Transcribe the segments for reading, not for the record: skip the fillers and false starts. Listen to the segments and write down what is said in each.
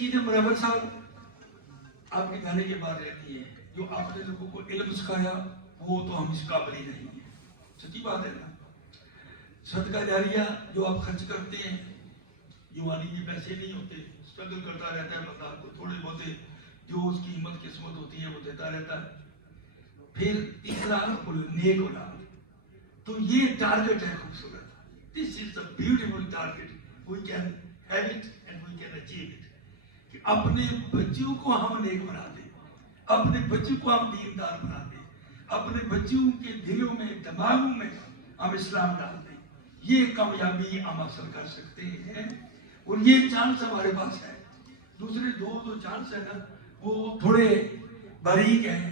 چیزیں مربع صاحب آپ کے کھانے کے بعد رہتی ہیں، جو آپ نے لوگوں کو علم سکھایا وہ تو ہم اس قابل ہی نہیں ہیں، سچی بات ہے نا۔ صدقہ جاریہ جو آپ خرچ کرتے ہیں، یہ والی یہ پیسے نہیں ہوتے، اسٹرگل کرتا رہتا ہے بندہ، کو تھوڑے بہت جو اس کی ہمت قسمت ہوتی ہے وہ دیتا رہتا ہے۔ پھر تیسرا نیک اولاد، تو یہ ٹارگٹ ہے خوبصورت، this is a beautiful target, we can have it and we can achieve it, کہ اپنے بچوں کو ہم نیک بنا دیں، اپنے بچوں کو ہم دیندار بنا دیں، اپنے بچوں کے دلوں میں دماغوں میں ہم اسلام ڈال دیں، یہ کامیابی ہم حاصل کر سکتے ہیں، اور یہ چانس ہمارے پاس ہے۔ دوسرے دو چانس ہیں نا وہ تھوڑے باریک ہیں،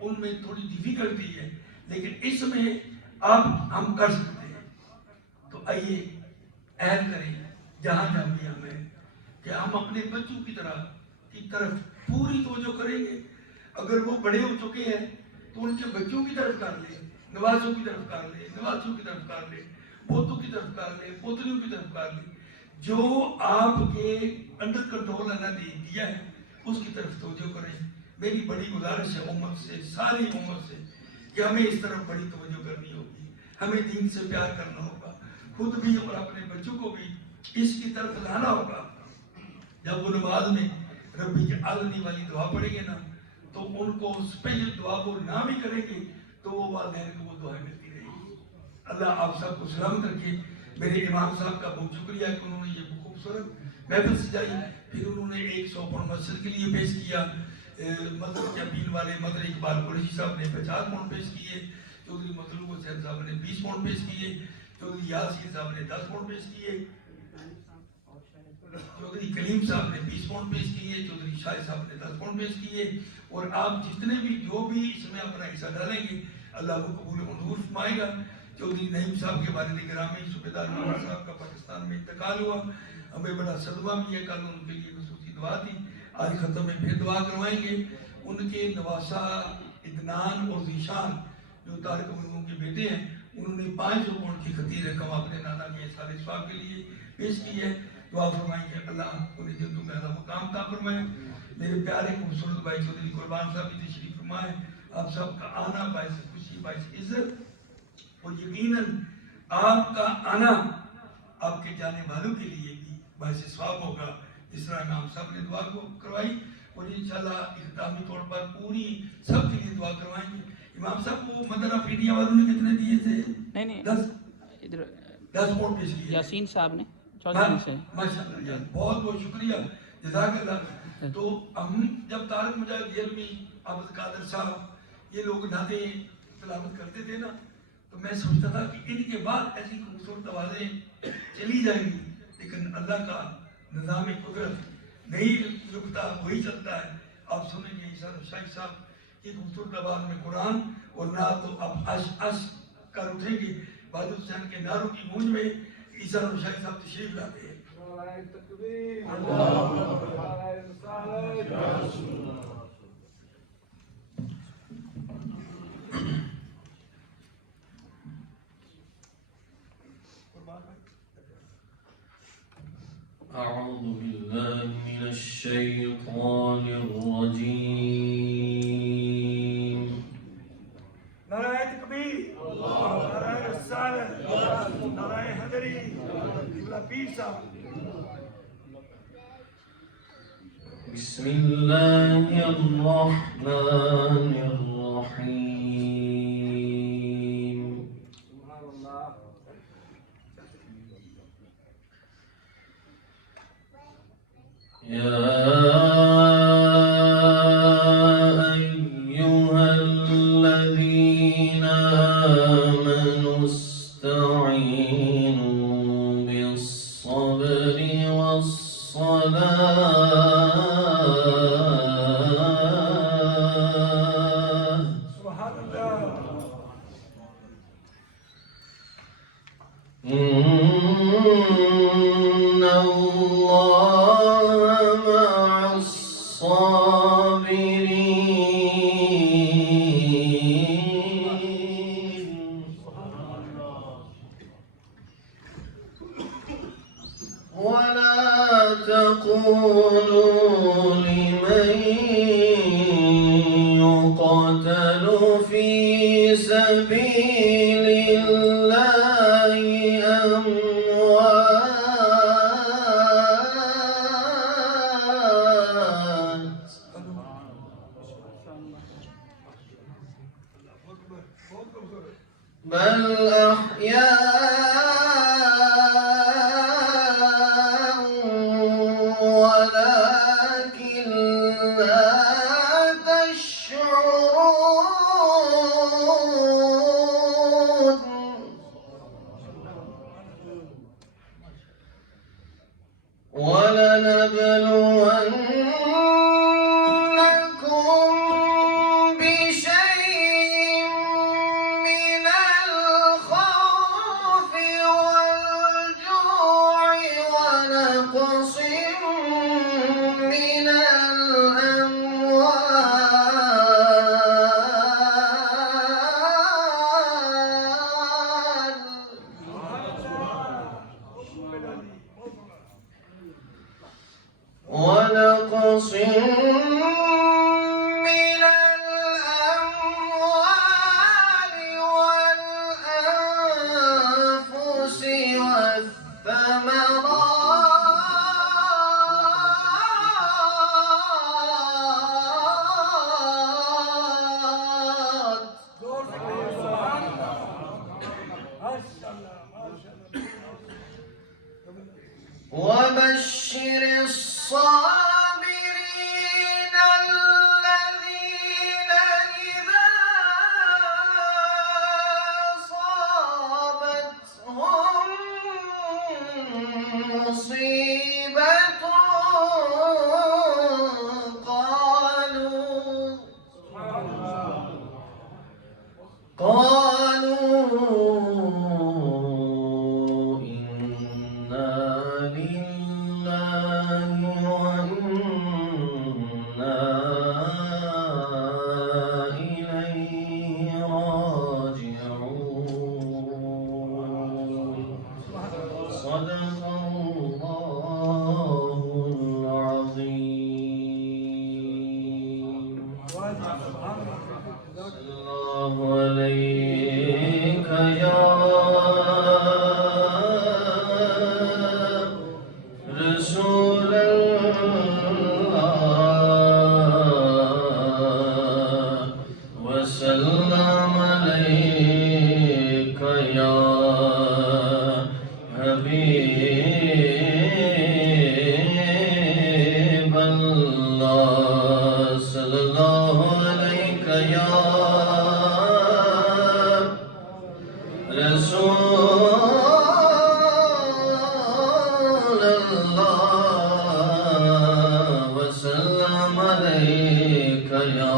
ان میں تھوڑی ڈیفیکلٹی ہے، لیکن اس میں اب ہم کر سکتے ہیں۔ تو آئیے عہد کریں جہاں بھی ہمیں کہ ہم اپنے بچوں کی طرف پوری توجہ کریں گے۔ اگر وہ بڑے ہو چکے ہیں تو ان کے بچوں کی طرف کر لیں، نوازوں کی طرف کر لیں، نوازوں کی طرف کر لیں، پوتوں کی طرف کر لیں، پوتریوں کی طرف کر لیں، جو آپ کے انڈر کنٹرول اللہ نے دیا ہے اس کی طرف توجہ کریں۔ میری بڑی گزارش ہے امت سے، ساری امت سے، کہ ہمیں اس طرف بڑی توجہ کرنی ہوگی، ہمیں دین سے پیار کرنا ہوگا، خود بھی اور اپنے بچوں کو بھی اس کی طرف لانا ہوگا۔ جب وہ نماز میں ربی اجعلنی والی دعا پڑھیں گے نا تو ان کو اسپیشل دعا وہ نہ بھی کریں گے تو وہ والدین کو وہ دعائیں ملتی رہے گی۔ اللہ آپ سب کو سلامت رکھے۔ میرے امام صاحب کا بہت شکریہ کہ انہوں نے یہ خوبصورت محفل سجائی، پھر انہوں نے 100 پاؤنڈ مسجد کے لیے پیش کیا، مدر کیمپین والے مدر اقبال قریشی صاحب نے 50 پاؤنڈ پیش کیے، چودھری مطلوب حسین صاحب نے 20 پاؤنڈ پیش کیے، چودھری یاسین صاحب نے 10 پاؤنڈ پیش کیے، چودھری کلیم صاحب نے 20 پاؤنڈ پیش کیے، چودھری شاہ صاحب نے 10 پاؤنڈ پیش کیے، اور آپ جتنے بھی جو بھی اس میں اپنا حصہ ڈالیں گے اللہ کو قبول و منظور فرمائے گا۔ چودھری نعیم صاحب کے والد گرامی صوبیدار نواز صاحب کا پاکستان میں انتقال ہوا، ہمیں بڑا صدمہ بھی ہے، کل ان کے لیے خصوصی دعا تھی، آج ختم میں پھر دعا کروائیں گے۔ ان کے نواسا عدنان اور ذیشان جو طارق مرحوم کے بیٹے ہیں، انہوں نے 500 پاؤنڈ کی خطیر رقم اپنے نانا کے سال ثواب کے لیے پیش کی ہے۔ دعا فرمائیں کہ اللہ انہیں جنتوں میں اعلیٰ مقام عطا فرمائے۔ میرے پیارے خوبصورت بھائی چودھری قربان صاحب بھی تشریف فرمائے۔ آپ سب کا آنا باعث خوشی، باعث عزت، اور یقیناً آپ کا آنا آپ کے جانے والوں کے لیے بھی باعث ثواب ہوگا، جس طرح امام صاحب نے دعا کو کروائی، اور انشاءاللہ اختتامی طور پر پوری سب کے لیے دعا کروائیں گے۔ امام صاحب کو مدر آف انڈیا والوں نے کتنے دیے تھے؟ نہیں 10 پاؤنڈ پیش کیے یاسین صاحب نے ماشاءاللہ یار، بہت بہت شکریہ، جزاک اللہ۔ تو ہم جب طارق مجاہد یلمی، عبد قادر صاحب یہ لوگ نعتیں تلاوت کرتے تھے نا تو میں سوچتا تھا کہ ان کے بعد ایسی خوبصورت آوازیں چلی جائیں گی، لیکن اللہ کا نظام قدرت نہیں رکتا، وہی چلتا ہے۔ آپ سنیں گے عیسیٰ شاہی صاحب کی خوبصورت آواز میں قرآن اور نعت، تو اب اش کر اٹھیں گے۔ بہادر حسین کے نعروں کی گونج میں عیسیٰ شاہی صاحب تشریف لاتے ہیں۔ أعوذ بالله من الشيطان الرجيم. نعرہ تکبیر، نعرہ رسالت، نعرہ حیدری، قبلہ پیر صاحب۔ بسم الله الرحمن الرحيم. ولا تقولوا بل أحياء ولكن لا تشعرون ولنبلونكم بشيء من الخوف والجوع ونقص من ونقص من الأموال والأنفس والثمرات وبشر الصابرين الذين إذا أصابتهم مصيبة قالوا إنا لله وإنا إليه راجعون صدق الله العظيم صلى الله عليك يا رسول الله وسلم عليك يا حبيب الله صلى الله عليك يا رسول الله وسلم عليك يا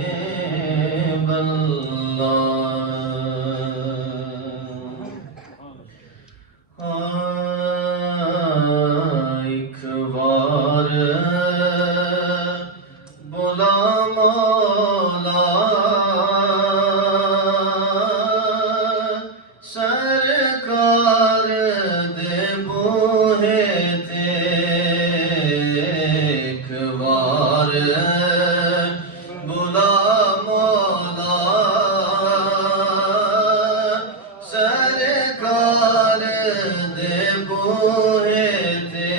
حبيب الله ایک بار بلا مولا سرکار دے بوہے تے ایک بار بلا مولا سرکار دے بوہے تے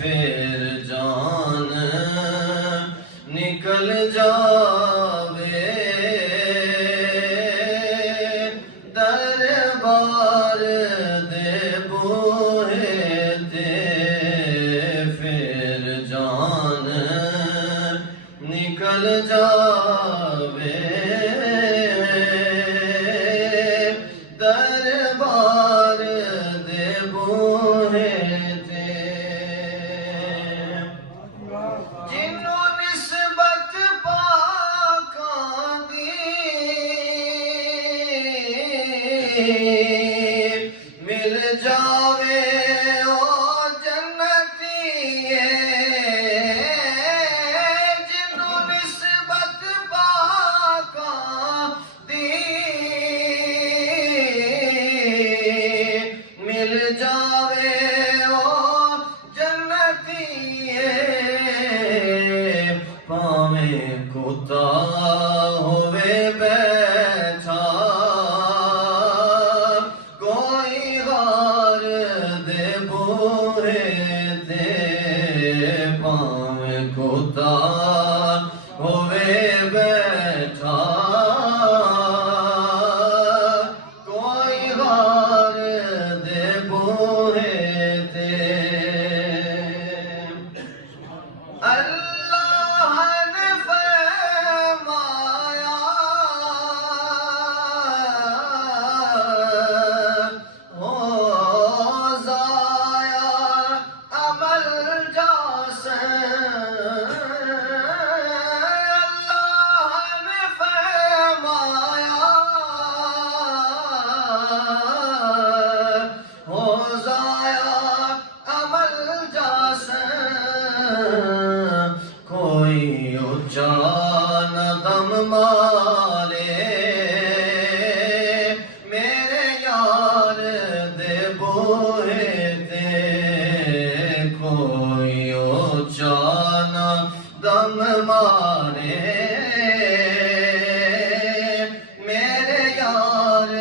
پھر جان نکل جاوے دربار دے بوہے تے پھر جان نکل جاوے دربار دے بوہے تے جنوں نسبت پاکاں دی مل جاوے او جنتی جنوں نسبت پاکاں دی مل جاوے او جنتی پاویں کتا ہووے بیٹھا کوئی غار دے بوہے تے پاویں کتا ہووے بوئے تھے کوئی اونچا نہ دم مارے میرے یار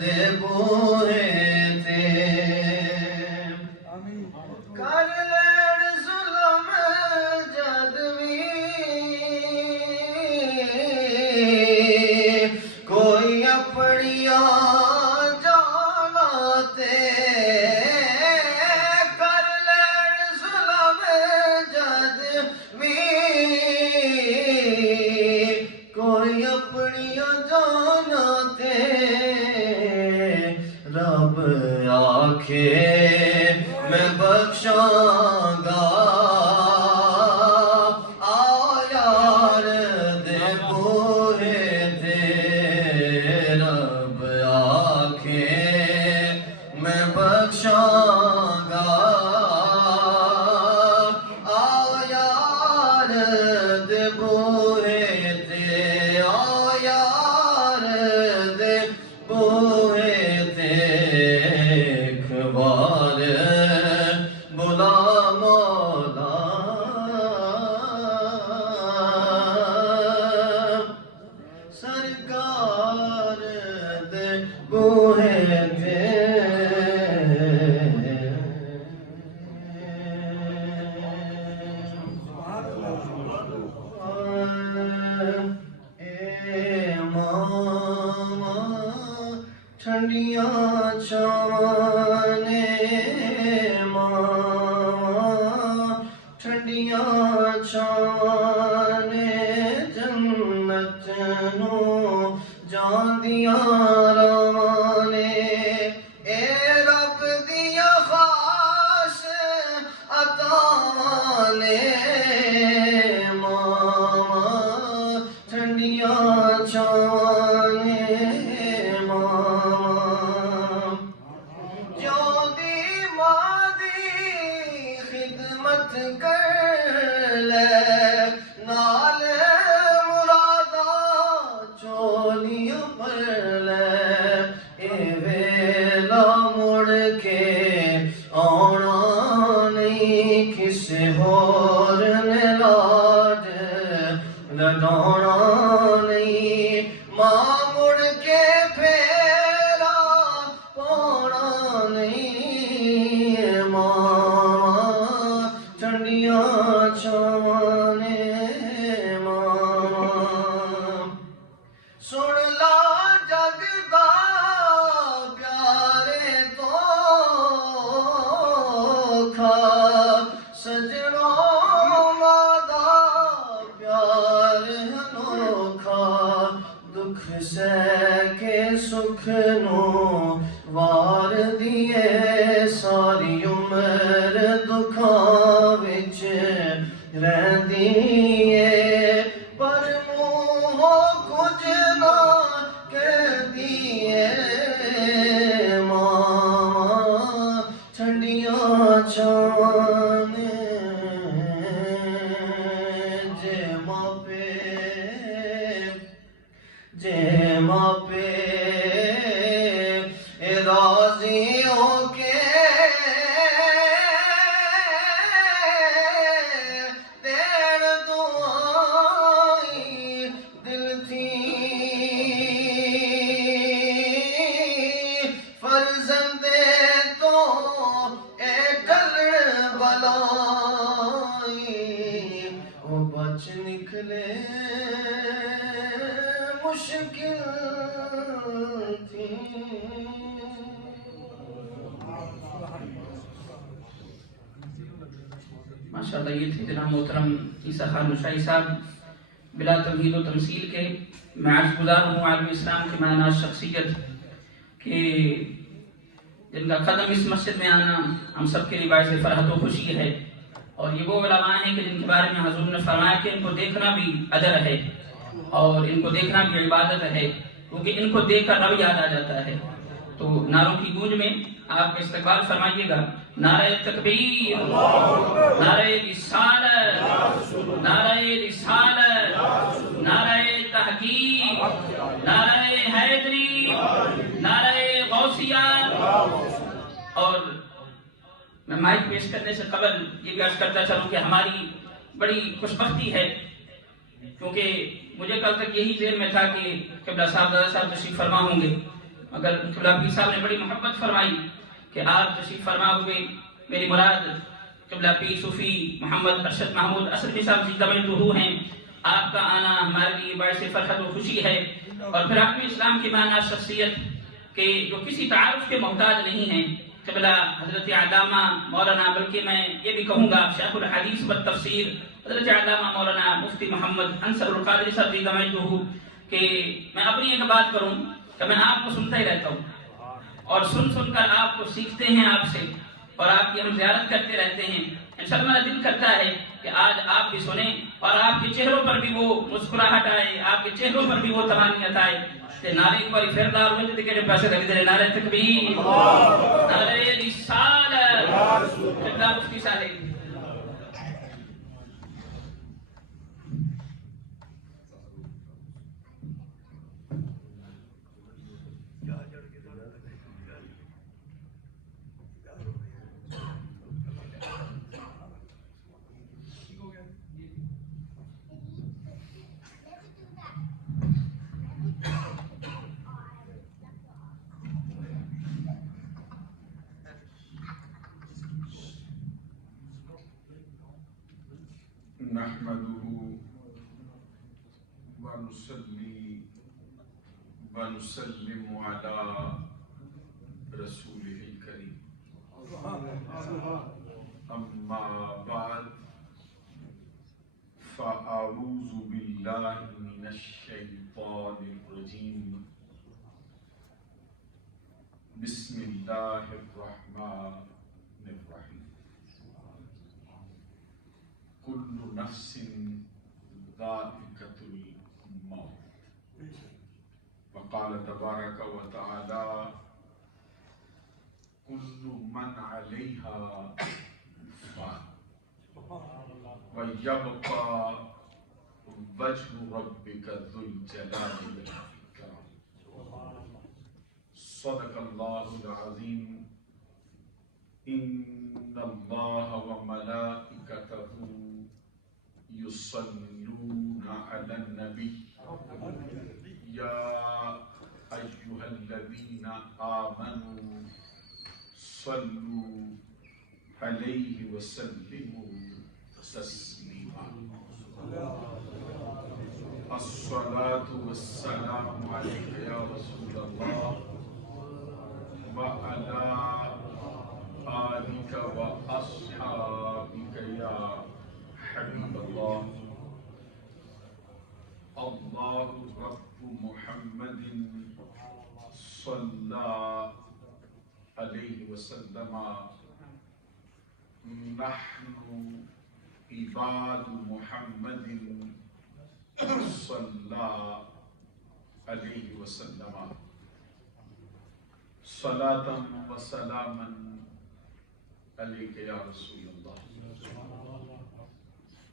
دے بوئے تھے کر لین ظلم جد بھی کوئی اپنیاں جانا تے کر لین ظلم جد بھی کوئی اپنیاں جانا تے رب آکھے میں بخشاں گا آ یار دے بوئے تھے رب آکھے میں بخشاں گا آ یار دے بوئے تھے آ یار دے بوئے تھے ایک بار بلا مولا سرکار دے بوئے تھے اے ماما ٹھنڈیاں چانے ماما ٹھنڈیاں چانے جنت نو جاندیاں روانے اے رب دیا خاص عطاوانے ماما ٹھنڈیاں چانے ماما جو دی ماں دی خدمت کر لے نال مرادا چولیاں پر لے اے ویلا مڑ کے آنا نہیں کسے ہور نے لاڈ لڈانا نہیں ماں مڑ کے پھیرا پانا نہیں ماں ٹھنڈیاں چانے ماں سن لا جگ دا پیارے تو کھا سجنوں ماں دا پیار انوکھا دکھ سہ کے سکھ نو وار دیے ساری عمر دکھاں وچ رہندی اے پر منہوں کچھ نہ کہندی اے ماں ٹھنڈیاں چانے جے ماں پہ راضی ہو کے دیر دعائی دل تھی فرزندے تو اے ڈلڑ بلائی وہ بچ نکلے مشکل تھی ماشاءاللہ یہ تھے جناب محترم عیسیٰ خان نشائی صاحب بلا تمہید و تمثیل کے میں عرض گزار ہوں عالم اسلام کے معنی شخصیت کہ جن کا قدم اس مسجد میں آنا ہم سب کے لیے باعث فرحت و خوشی ہے اور یہ وہ علماء ہیں کہ جن کے بارے میں حضور نے فرمایا کہ ان کو دیکھنا بھی اجر ہے اور ان کو دیکھنا بھی عبادت ہے کیونکہ ان کو دیکھ کر رب یاد آ جاتا ہے تو نعروں کی گونج میں آپ کا استقبال فرمائیے گا نعرہ تکبیر نعرہ رسالت نعرہ رسالت نعرہ تحقیق نعرہ حیدری نعرہ غوثیہ اور میں مائک پیش کرنے سے قبل یہ بھی عرض کرتا چلوں کہ ہماری بڑی خوشبختی ہے، کیونکہ مجھے کل تک یہی ذہن میں تھا کہ قبلہ صاحب دادا صاحب تشریف فرما ہوں گے، مگر قبلہ پیر صاحب نے بڑی محبت فرمائی کہ آپ تشریف فرما ہوئے۔ میری مراد قبلہ پیر صوفی محمد ارشد محمود اسلمی صاحب زندہ روح ہیں۔ آپ کا آنا ہمارے لیے باعث فرحت و خوشی ہے، اور پھر آپ اسلام کی معنی شخصیت کہ جو کسی تعارف کے محتاج نہیں ہیں، قبلہ حضرت علامہ مولانا، بلکہ میں یہ بھی کہوں گا شیخ الحدیث و تفسیر حضرت علامہ مولانا مفتی محمد انصر القادری صاحب زندہ روح، کہ میں اپنی ایک بات کروں کہ میں آپ کو سنتا ہی رہتا ہوں، اور سن کر آپ کو سیکھتے ہیں آپ سے، اور آپ کی ہم زیارت کرتے رہتے ہیں۔ انشاءاللہ میرا دل کرتا ہے کہ آج آپ بھی سنیں، اور آپ کے چہروں پر بھی وہ مسکراہٹ آئے، آپ کے چہروں پر بھی وہ طمانینت آئے کہ نعرے ایک باری پھر دار ہوئے تھے کہ پیسے لگے دے، نعرے تکبیر، نعرے رسالت، قبلہ مفتی صالح۔ نحمده ونصلي ونسلم على رسوله الكريم، أما بعد، فأعوذ بالله من الشيطان الرجيم، بسم الله الرحمن الرحيم، كل نفس ذائقة الموت، وقال تبارك وتعالى كل من عليها فان ويبقى وجه ربك ذو الجلال والإكرام، صدق الله العظيم، إن الله وملائكته يصلون على النبي يا أيها الذين آمنوا صلوا عليه وسلموا تسليما، الصلاة والسلام عليك يا رسول الله وعلى آلك وأصحابك يا حبيب الله، الله رب محمد صلى عليه وسلم، نحن عباد محمد صلى عليه وسلم، صلاة وسلاما عليك يا رسول الله۔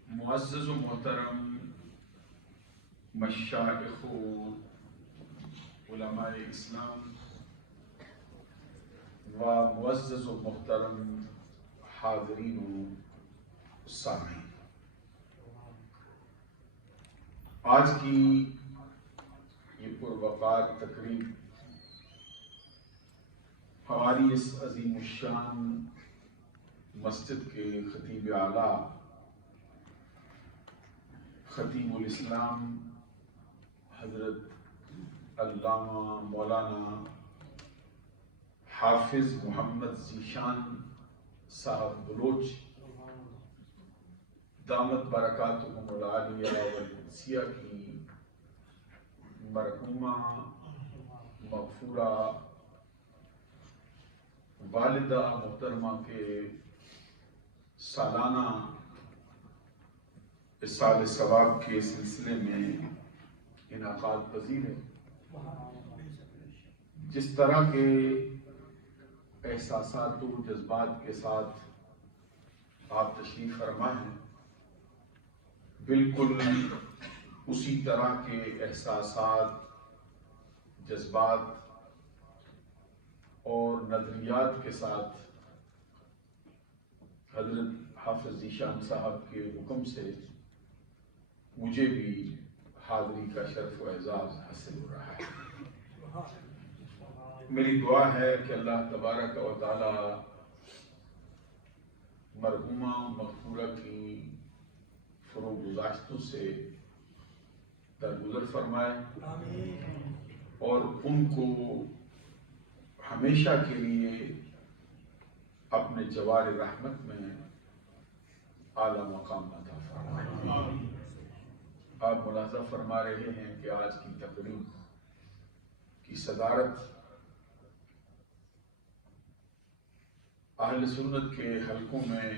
معزز و محترم مشائخ و علماء اسلام و معزز و محترم حاضرین و سامعین، آج کی یہ پروقار تقریب ہماری اس عظیم الشان مسجد کے خطیب اعلیٰ خطیب الاسلام حضرت علامہ مولانا حافظ محمد ذیشان صاحب بلوچ دامت برکاتہم العالیہ والقدسیہ کی مرحومہ مغفورہ والدہ محترمہ کے سالانہ اصال ثواب کے سلسلے میں انعقاد پذیر ہے۔ جس طرح کے احساسات و جذبات کے ساتھ آپ تشریف فرما ہیں، بالکل اسی طرح کے احساسات، جذبات اور نظریات کے ساتھ حضرت حافظ ذیشان صاحب کے حکم سے مجھے بھی حاضری کا شرف و اعزاز حاصل ہو رہا ہے۔ میری دعا ہے کہ اللہ تبارک و تعالی مرحومہ مغفورہ کی فروغ گزاشتوں سے درگزر فرمائے اور ان کو ہمیشہ کے لیے اپنے جوار رحمت میں اعلیٰ مقام عطا فرمائے۔ آپ ملاحظہ فرما رہے ہیں کہ آج کی تقریب کی صدارت اہل سنت کے حلقوں میں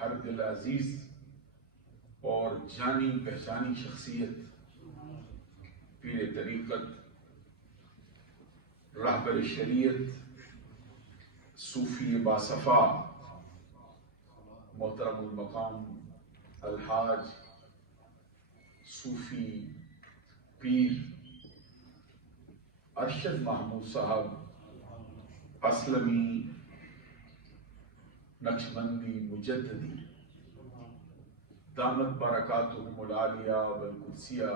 ہر دل عزیز اور جانی پہچانی شخصیت پیر طریقت، راہبر شریعت، صوفی باصفا محترم المقام الحاج صوفی پیر ارشد محمود صاحب اسلمی نقشبندی مجددی دامت برکاتہم العالیہ والقدسیہ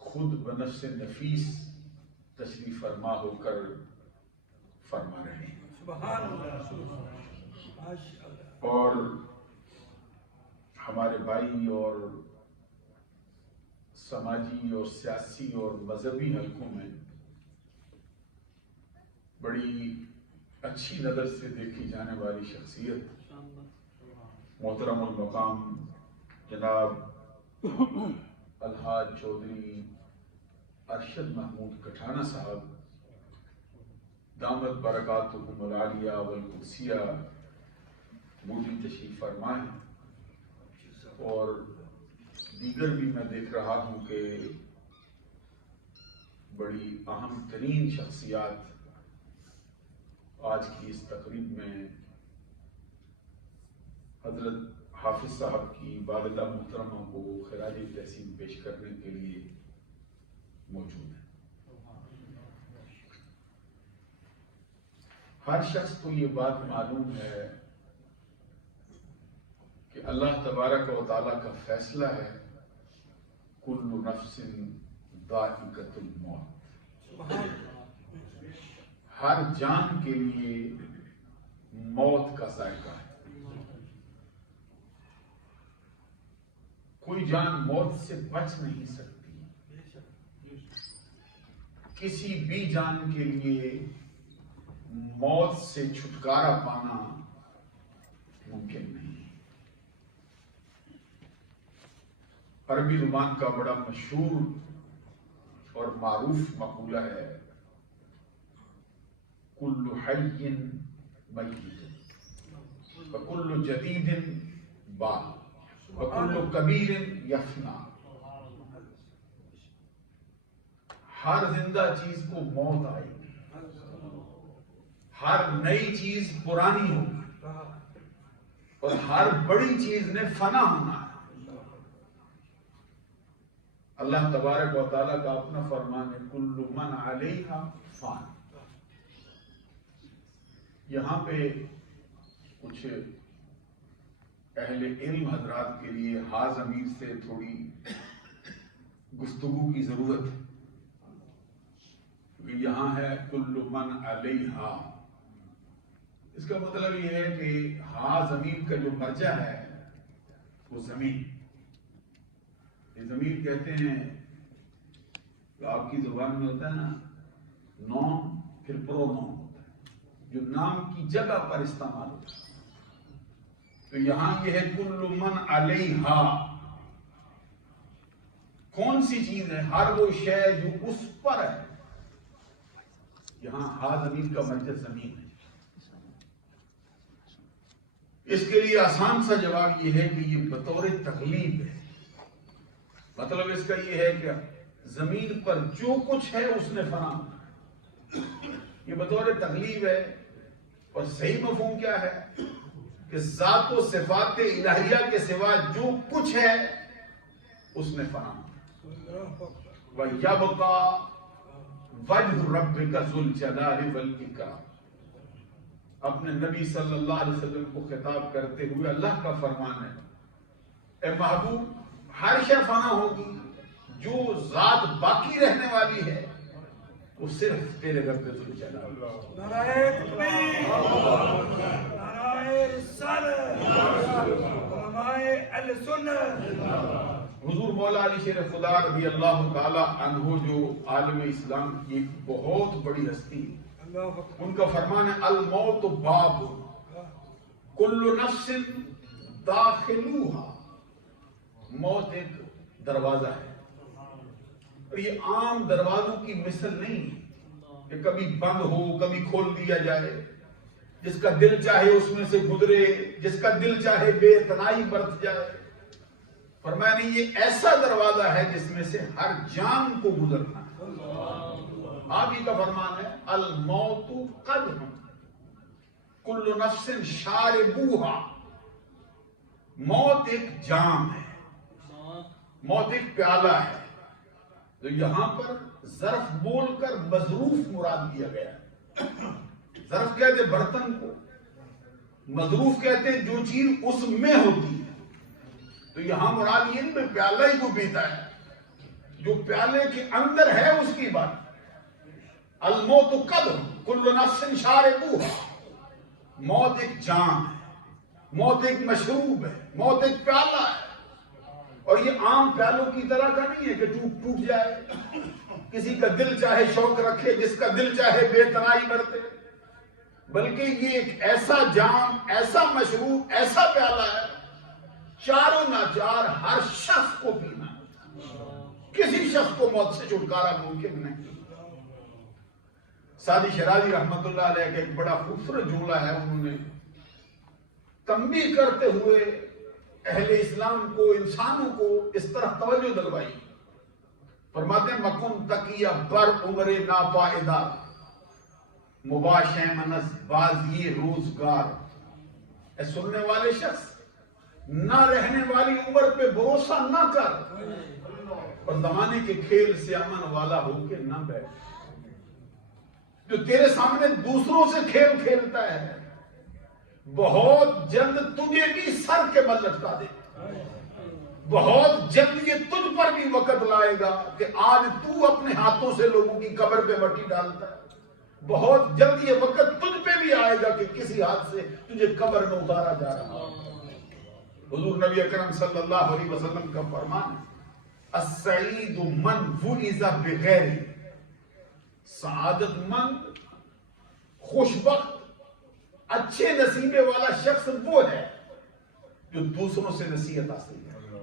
خود بنفس نفیس تشریف فرما ہو کر فرما رہے ہیں۔ سبحان اللہ، اور ہمارے بھائی اور سماجی اور سیاسی اور مذہبی حلقوں میں بڑی اچھی نظر سے دیکھی جانے والی شخصیت محترم المقام جناب الحاج چودھری ارشد محمود کٹھانہ صاحب دامت برکاتہم العالیہ والقدسیہ مودی تشریف فرما ہے، اور دیگر بھی میں دیکھ رہا ہوں کہ بڑی اہم ترین شخصیات آج کی اس تقریب میں حضرت حافظ صاحب کی والدہ محترمہ کو خراج تحسین پیش کرنے کے لیے موجود ہیں۔ ہر شخص کو یہ بات معلوم ہے کہ اللہ تبارک و تعالیٰ کا فیصلہ ہے کل نفس ذائقۃ الموت، ہر جان کے لیے موت کا ذائقہ ہے۔ کوئی جان موت سے بچ نہیں سکتی، کسی بھی جان کے لیے موت سے چھٹکارا پانا ممکن نہیں۔ عربی زبان کا بڑا مشہور اور معروف مقولہ ہے کل حی میت وکل جدید بال وکل کبیر یفنا، ہر زندہ چیز کو موت آئے گی، ہر نئی چیز پرانی ہوگی، اور ہر بڑی چیز نے فنا ہونا ہے۔ اللہ تبارک و تعالیٰ کا اپنا فرمان ہے کل من علیہا فان۔ یہاں پہ کچھ اہل علم حضرات کے لیے ہا ضمیر سے تھوڑی گفتگو کی ضرورت ہے، کیونکہ یہاں ہے کل من علیہا، اس کا مطلب یہ ہے کہ ہا ضمیر کا جو مرجع ہے وہ زمین، یہ زمین کہتے ہیں کہ آپ کی زبان میں ہوتا ہے نا نام پھر پرو نام ہوتا ہے جو نام کی جگہ پر استعمال ہوتا ہے، تو یہاں یہ ہے کل من علیہا، کون سی چیز ہے؟ ہر وہ شے جو اس پر ہے۔ یہاں ہا زمین کا مرجع زمین ہے۔ اس کے لیے آسان سا جواب یہ ہے کہ یہ بطور تکلیف ہے، مطلب اس کا یہ ہے کہ زمین پر جو کچھ ہے اس نے فنا ہونا، یہ بطور تکلیف ہے۔ اور صحیح مفہوم کیا ہے کہ ذات و صفات الہیہ کے سوا جو کچھ ہے اس نے فنا ہونا۔ وَيَبْقَى وَجْهُ رَبِّكَ ذُو الْجَلَالِ وَالْإِكْرَامِ، اپنے نبی صلی اللہ علیہ وسلم کو خطاب کرتے ہوئے اللہ کا فرمان ہے، اے محبوب ہر شے فنا ہوگی، جو ذات باقی رہنے والی ہے وہ صرف تیرے گھر پہ ذل جلال۔ نعرہ تکبیر، نعرہ رسالت، علماء اہل سنت۔ حضور مولا علی شیر خدا رضی اللہ تعالی عنہ جو عالم اسلام کی ایک بہت بڑی ہستی ہے، ان کا فرمان ہے الموت باب کل نفس داخلوہا، موت ایک دروازہ ہے، اور یہ عام دروازوں کی مثل نہیں ہے کہ کبھی بند ہو کبھی کھول دیا جائے، جس کا دل چاہے اس میں سے گزرے، جس کا دل چاہے بے اتنائی برت جائے۔ فرمایا نہیں، یہ ایسا دروازہ ہے جس میں سے ہر جان کو گزرنا ہے۔ آپ ہی کا فرمان ہے الموت قدح کل نفس شاربوہا، موت ایک جام ہے، موت ایک پیالہ ہے۔ تو یہاں پر ظرف بول کر مظروف مراد دیا گیا ہے۔ ظرف کہتے برتن کو، مظروف کہتے ہیں جو چیز اس میں ہوتی ہے۔ تو یہاں مراد یہ نہیں کہ پیالہ ہی کو پیتا ہے، جو پیالے کے اندر ہے اس کی بات۔ الموت قدح کل نفس شاربوہا، موت ایک جام ہے، موت ایک مشروب ہے، موت ایک پیالہ ہے۔ اور یہ عام پیالوں کی طرح کا نہیں ہے کہ ٹوٹ جائے، کسی کا دل چاہے شوق رکھے، جس کا دل چاہے بے تنائی برتے، بلکہ یہ ایک ایسا جام، ایسا مشروب، ایسا پیالہ ہے، چاروں ناچار ہر شخص کو پینا، کسی شخص کو موت سے چھٹکارا ممکن نہیں۔ سعدی شرازی رحمت اللہ علیہ کا ایک بڑا خوبصورت جملہ ہے، انہوں نے تنبیہ کرتے ہوئے اہل اسلام کو، انسانوں کو اس طرح توجہ دلوائی۔ فرماتے ہیں مکن تقیہ بر عمر ناپائدہ، مباشع منس بازی روزگار۔ اے سننے والے شخص، نہ رہنے والی عمر پہ بھروسہ نہ کر، اور زمانے کے کھیل سے امن والا ہو کے نہ بیٹھ۔ جو تیرے سامنے دوسروں سے کھیل کھیلتا ہے، بہت جلد تجھے بھی سر کے بل لٹکا دے، بہت جلد یہ تجھ پر بھی وقت لائے گا کہ آج تو اپنے ہاتھوں سے لوگوں کی قبر پہ مٹی ڈالتا ہے، بہت جلد یہ وقت تجھ پہ بھی آئے گا کہ کسی ہاتھ سے تجھے قبر میں اتارا جا رہا ہے۔ حضور نبی اکرم صلی اللہ علیہ وسلم کا فرمان ہے السعید من وعظ بغیر، سعادت مند، خوشبخت، اچھے نصیبے والا شخص وہ ہے جو دوسروں سے نصیحت حاصل کرے،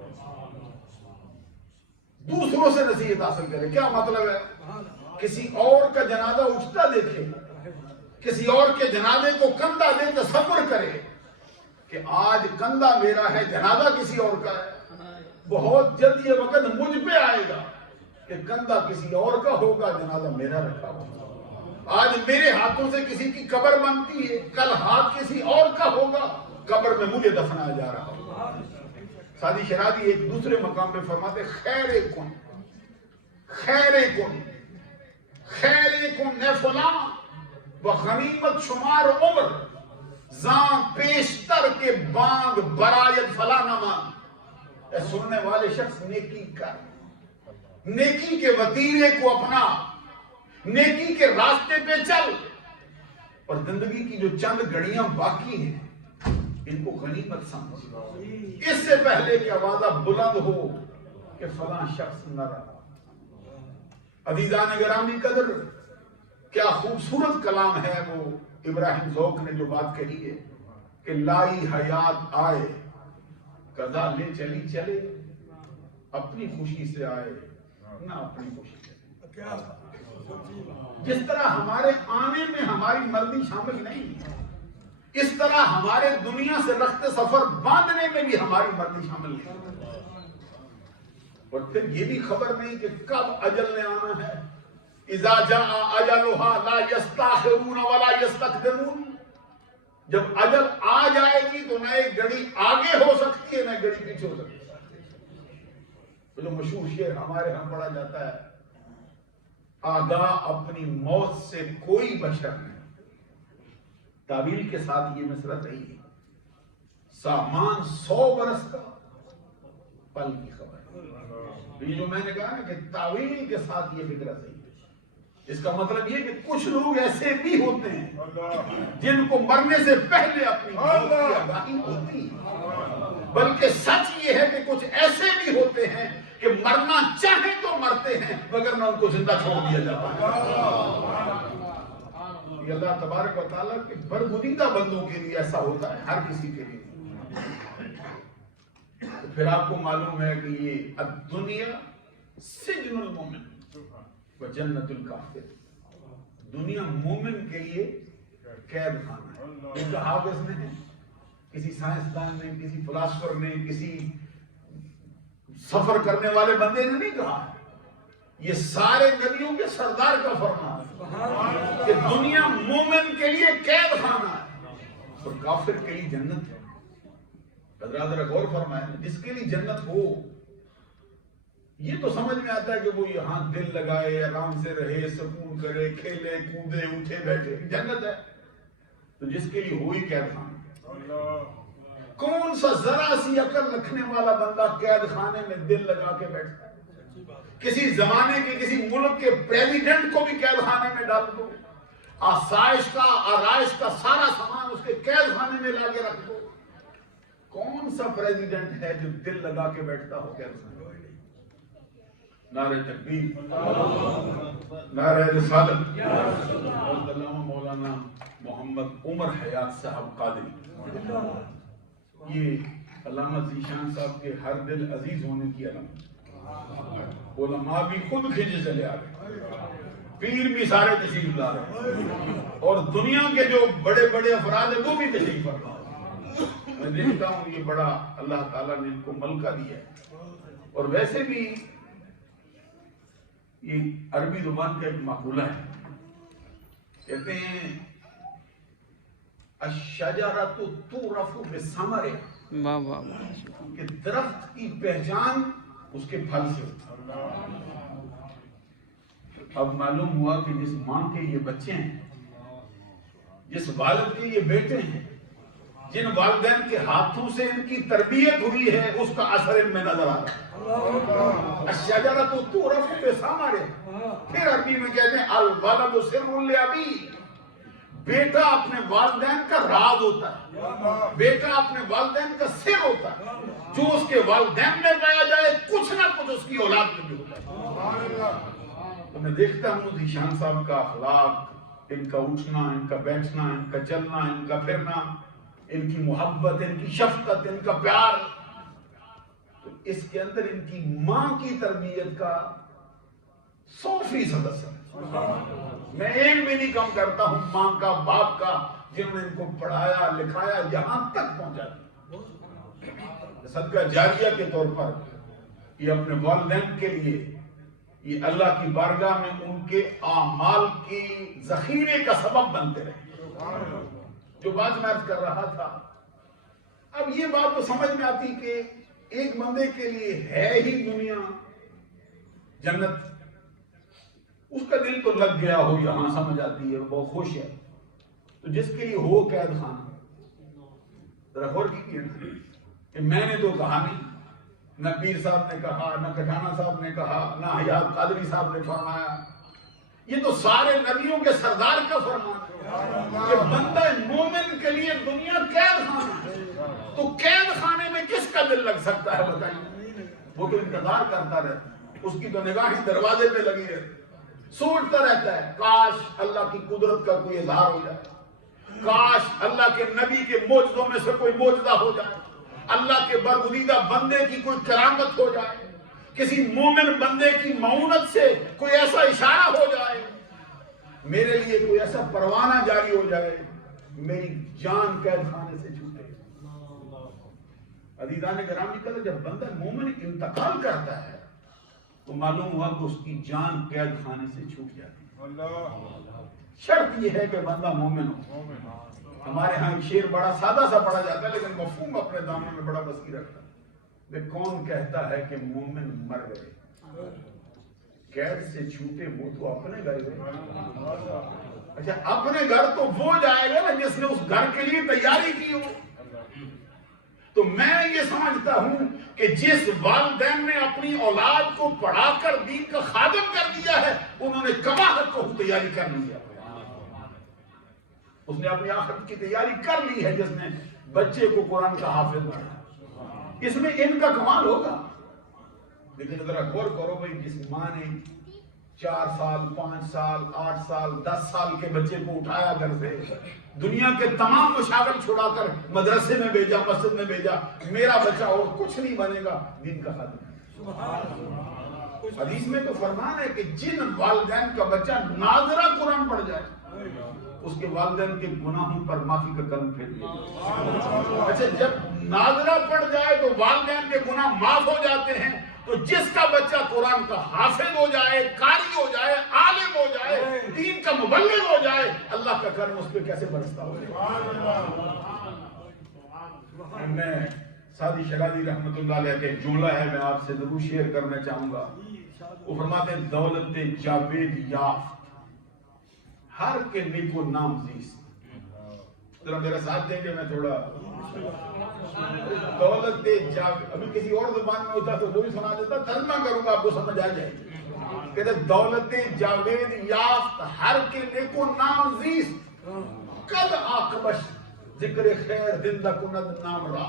دوسروں سے نصیحت حاصل کرے۔ کیا مطلب ہے؟ کسی اور کا جنازہ اٹھتا دیکھے، کسی اور کے جنازے کو کندھا دے تصور کرے کہ آج کندھا میرا ہے، جنازہ کسی اور کا ہے۔ بہت جلد یہ وقت مجھ پہ آئے گا کہ کندھا کسی اور کا ہوگا، جنازہ میرا رکھا ہوگا۔ آج میرے ہاتھوں سے کسی کی قبر بنتی ہے، کل ہاتھ کسی اور کا ہوگا، قبر میں مجھے دفنایا جا رہا ہوگا۔ سعدی شرازی ایک دوسرے مقام پہ فرماتے خیر کن، خیر کن، خیر کن اے فلاں و غنیمت شمار عمر، زاں پیشتر کے بانگ برایت فلاں نمان۔ اے سننے والے شخص، نیکی کر، نیکی کے وتیرے کو اپنا، نیکی کے راستے پہ چل، اور زندگی کی جو چند گھڑیاں باقی ہیں ان کو غنیمت سمجھ، اس سے پہلے کہ آوازہ بلند ہو کہ فلاں شخص نہ رہا۔ عزیزان گرامی قدر، کیا خوبصورت کلام ہے وہ ابراہیم ذوق نے جو بات کہی ہے کہ لائی حیات آئے قضا لے چلی چلے، اپنی خوشی سے آئے نہ اپنی خوشی سے۔ جس طرح ہمارے آنے میں ہماری مرضی شامل نہیں، اس طرح ہمارے دنیا سے رخت سفر باندھنے میں بھی ہماری مرضی شامل نہیں، اور پھر یہ بھی خبر نہیں کہ کب اجل نے آنا ہے۔ اذا جاء اجلها لا يستاخرون ولا يستقدمون، جب اجل آ جائے گی تو نہ ایک گھڑی آگے ہو سکتی ہے نہ گھڑی پیچھے ہو سکتی ہے۔ جو مشہور شعر ہمارے ہم پڑھا جاتا ہے، آگاہ اپنی موت سے کوئی بشر نہیں، تعویل کے ساتھ یہ مصرع صحیح ہے. سامان 100 برس کا پل کی خبر. یہ جو میں نے کہا نا کہ تعویل کے ساتھ یہ فکرہ صحیح ہے، اس کا مطلب یہ کہ کچھ لوگ ایسے بھی ہوتے ہیں جن کو مرنے سے پہلے اپنی موت کی آگاہی ہوتی ہے، بلکہ سچ یہ ہے کہ کچھ ایسے بھی ہوتے ہیں کہ مرنا چاہیں تو مرتے ہیں وگرنہ ان کو زندہ چھوڑ دیا جاتا ہے. یہ اللہ تبارک و تعالیٰ کے برگزیدہ بندوں کے لیے ایسا ہوتا ہے، ہر کسی کے لیے. پھر آپ کو معلوم ہے کہ یہ الدنیا سجن المومن و جنت الکافر. دنیا مومن کے لیے قید خانہ ہے. یہ کہا کس نے؟ کسی سائنسدان نے، کسی فلاسفر نے، کسی سفر کرنے والے بندے نے نہیں کہا. یہ سارے نبیوں کے سردار کا فرمان ہے کہ دنیا مومن کے لیے قید خانہ ہے اور کافر کے لیے جنت ہے. حضرات ذرا غور فرمائیں، جس کے لیے جنت ہو یہ تو سمجھ میں آتا ہے کہ وہ یہاں دل لگائے، آرام سے رہے، سکون کرے، کھیلے کودے، اٹھے بیٹھے، جنت ہے. تو جس کے لیے ہوئی قید خانہ. کون سا ذرا سی عقل رکھنے والا بندہ قید خانے میں دل لگا کے بیٹھتا ہے؟ کسی زمانے کے کسی ملک کے پریزیڈنٹ کو بھی قید خانے میں ڈال دو، آسائش کا آرائش کا سارا سامان اس کے قید خانے میں لا کے رکھ دو. کون سا پریزیڈنٹ ہے جو دل لگا کے بیٹھتا ہو قید خانے میں؟ نعرہ تکبیر، نعرہ رسالت. علامہ مولانا محمد عمر حیات صاحب قادری، یہ علامہ ذیشان صاحب کے ہر دل عزیز ہونے کی علامت. علماء بھی خود کھینچے چلے آ گئے، پیر بھی سارے تشریف لا رہے ہیں، اور دنیا کے جو بڑے بڑے افراد ہیں وہ بھی تشریف فرما. میں دیکھتا ہوں یہ بڑا اللہ تعالیٰ نے ان کو ملکہ دیا ہے. اور ویسے بھی یہ عربی زبان کا ایک مقولہ ہے، کہتے ہیں الشجرۃ تعرف بثمرها، کہ درخت کی پہچان اس کے پھل سے ہوتی ہے. اب معلوم ہوا کہ جس ماں کے یہ بچے ہیں، جس والد کے یہ بیٹے ہیں، جن والدین کے ہاتھوں سے ان کی تربیت ہوئی ہے، اس کا اثر ان میں نظر آتا ہے. الشجرۃ تعرف بثمرها. پھر عربی میں کہتے ہیں الولد سر لابیہ، بیٹا اپنے والدین کا راز ہوتا ہے، بیٹا اپنے والدین کا سر ہوتا ہے. جو اس کے والدین میں پایا جائے کچھ نہ کچھ اس کی اولاد میں بھی ہوتا ہے. تو میں دیکھتا ہوں ذیشان صاحب کا اخلاق، ان کا اٹھنا، ان کا بیٹھنا، ان کا چلنا، ان کا پھرنا، ان کی محبت، ان کی شفقت، ان کا پیار، تو اس کے اندر ان کی ماں کی تربیت کا 100% اثر ہے. میں ایک بھی نہیں کم کرتا ہوں ماں کا، باپ کا، جنہوں نے ان کو پڑھایا لکھایا یہاں تک پہنچا دیا. صدقہ جاریہ کے طور پر یہ اپنے والدین کے لیے یہ اللہ کی بارگاہ میں ان کے اعمال کی ذخیرے کا سبب بنتے رہے. جو بات میں عرض کر رہا تھا، اب یہ بات تو سمجھ میں آتی کہ ایک بندے کے لیے ہے ہی دنیا جنت، اس کا دل تو لگ گیا ہو، یہاں سمجھ آتی ہے، وہ خوش ہے. تو جس کے لیے ہو قید خانہ، ذرا غور کیجیے کہ میں نے تو کہا نہیں، نہ پیر صاحب نے کہا، نہ کٹھانا صاحب نے کہا، نہ حیات قادری صاحب نے فرمایا، یہ تو سارے نبیوں کے سردار کا فرمان ہے کہ بندہ مومن کے لیے دنیا قید خانہ ہے. تو قید خانے میں کس کا دل لگ سکتا ہے بتائیے؟ وہ تو انتظار کرتا رہتا ہے، اس کی تو نگاہ ہی دروازے پہ لگی رہتی، سوچتا رہتا ہے کاش اللہ کی قدرت کا کوئی اظہار ہو جائے، کاش اللہ کے نبی کے معجزوں میں سے کوئی معجزہ ہو جائے، اللہ کے برگزیدہ بندے کی کوئی کرامت ہو جائے، کسی مومن بندے کی معونت سے کوئی ایسا اشارہ ہو جائے، میرے لیے کوئی ایسا پروانہ جاری ہو جائے، میری جان قید خانے سے چھوٹے. عزیزان گرامی کہتے جب بندہ مومن انتقال کرتا ہے تو معلوم ہوا کہ اس کی جان قید خانے سے چھوٹ جاتی ہے. شرط یہ ہے کہ بندہ مومن ہو. ہمارے ہاں ایک شعر بڑا سادہ سا پڑھا جاتا ہے لیکن مفہوم اپنے دامن میں بڑا وسیع رکھتا ہے. کون کہتا ہے کہ مومن مر گئے، قید سے چھوٹے وہ تو اپنے گئے. اچھا اپنے گھر تو وہ جائے گا نا جس نے اس گھر کے لیے تیاری کی ہو. تو میں یہ سمجھتا ہوں کہ جس والدین نے اپنی اولاد کو پڑھا کر دین کا خادم کر دیا ہے انہوں نے کماحت کو تیاری کر لی ہے. اس نے اپنی آخرت کی تیاری کر لی ہے جس نے بچے کو قرآن کا حافظ بنایا. اس میں ان کا کمال ہوگا. لیکن ذرا غور کرو بھائی، جس ماں نے 4 سال 5 سال 8 سال 10 سال کے بچے کو اٹھایا گھر سے، دنیا کے تمام مشاغل چھڑا کر مدرسے میں بھیجا، مسجد میں بھیجا، میرا بچہ اور کچھ نہیں بنے گا، دین کا خادم. حدیث میں تو فرمان ہے کہ جن والدین کا بچہ ناظرہ قرآن پڑھ جائے اس کے والدین کے گناہوں پر معافی کا قدم پھیر دیا. اچھا جب ناظرہ پڑھ جائے تو والدین کے گناہ معاف ہو جاتے ہیں، تو جس کا بچہ قرآن کا حافظ ہو جائے، قاری ہو جائے، عالم ہو جائے، دین کا مبلغ ہو جائے، اللہ کا کرم اس پہ کیسے برستا ہو. میں سعدی شیرازی رحمت اللہ علیہ کے جملہ ہے، میں آپ سے ضرور شیئر کرنا چاہوں گا. وہ فرماتے ہیں دولت جاوید یافت ہر کے نیکو نام زیست. ذرا میرا ساتھ دیں گے، میں تھوڑا دولت جاوید، ابھی کسی اور زبان میں ہوتا تو وہ بھی سنا دیتا، ترجمہ کروں گا آپ کو سمجھ آ جائے گی. کہتے دولت جاوید یافت ہر کے نیکو نام زیست، قد آکبش ذکر خیر زندہ کند نام را،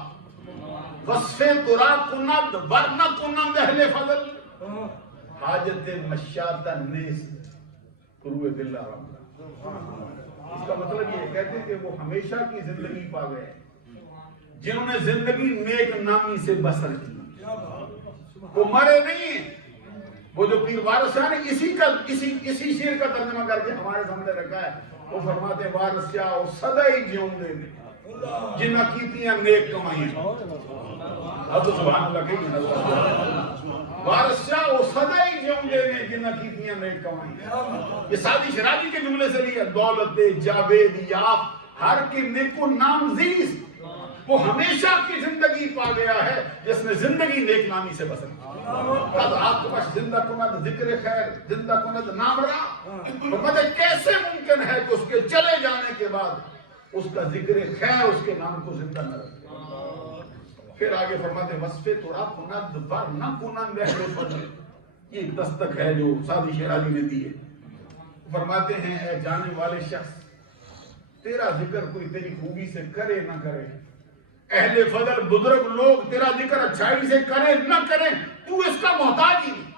وصف ترا کند ورنہ کند اہل فضل، حاجت مشاتا نیست کروے دل آرام. اس کا مطلب یہ کہتے ہیں کہ وہ ہمیشہ کی زندگی پا گئے جنہوں نے زندگی نیک نامی سے بسر کی. وہ مرے نہیں. وہ جو پیر وارث شاہ نے اسی شعر کا ترجمہ کر کے ہمارے سامنے رکھا ہے. وہ فرماتے وارث شاہ اور سدائی جیوندے نے جنہ کیتیاں نیک کمائیاں. اب تو سبحان اللہ کہیں وارث شاہ اور سدائی جیوندے نے جنہ کیتیاں نیک کمائیاں. یہ سعدی شیرازی کے جملے سے لیا. دولت جاوید یافت ہر کے نیکو نام زیست، وہ ہمیشہ کی زندگی پا گیا ہے جس نے زندگی نیک نامی سے بسر کی. قد آکبش زندہ کند ذکر خیر زندہ کند نام را. فرماتے کیسے ممکن ہے کہ اس کے چلے جانے کے بعد اس کا ذکر خیر اس کے نام کو زندہ نہ رکھے. پھر آگے فرماتے وصف ترا کند ورنہ کند اہل فضل. یہ ایک دستک ہے جو سعدی شیرازی نے دی ہے. فرماتے ہیں اے جانے والے شخص، تیرا ذکر کوئی تیری خوبی سے کرے نہ کرے، اہل فضل بزرگ لوگ تیرا ذکر اچھائی سے کرے نہ کریں، تو اس کا محتاج ہی نہیں.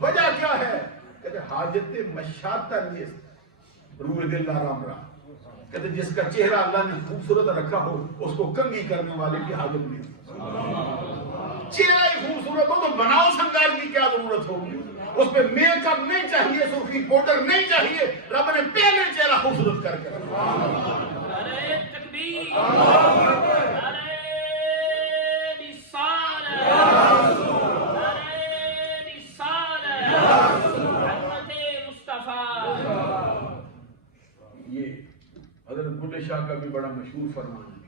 وجہ کیا ہے؟ کہتے حاجت مشاتا نیست روح دل آرام را. کہتے جس کا چہرہ اللہ نے خوبصورت رکھا ہو اس کو کنگھی کرنے والے کی حاجت نہیں. چہرہ ہی خوبصورت ہو تو بناؤ سنگار کی کیا ضرورت ہوگی. اس پہ میک اپ نہیں چاہیے، سرخی پاؤڈر نہیں چاہیے. رب نے پہلے چہرہ خوبصورت کر کے رکھا. نعرہ تکبیر، یہ حضرت بلے شاہ کا بھی بڑا مشہور فرمان ہے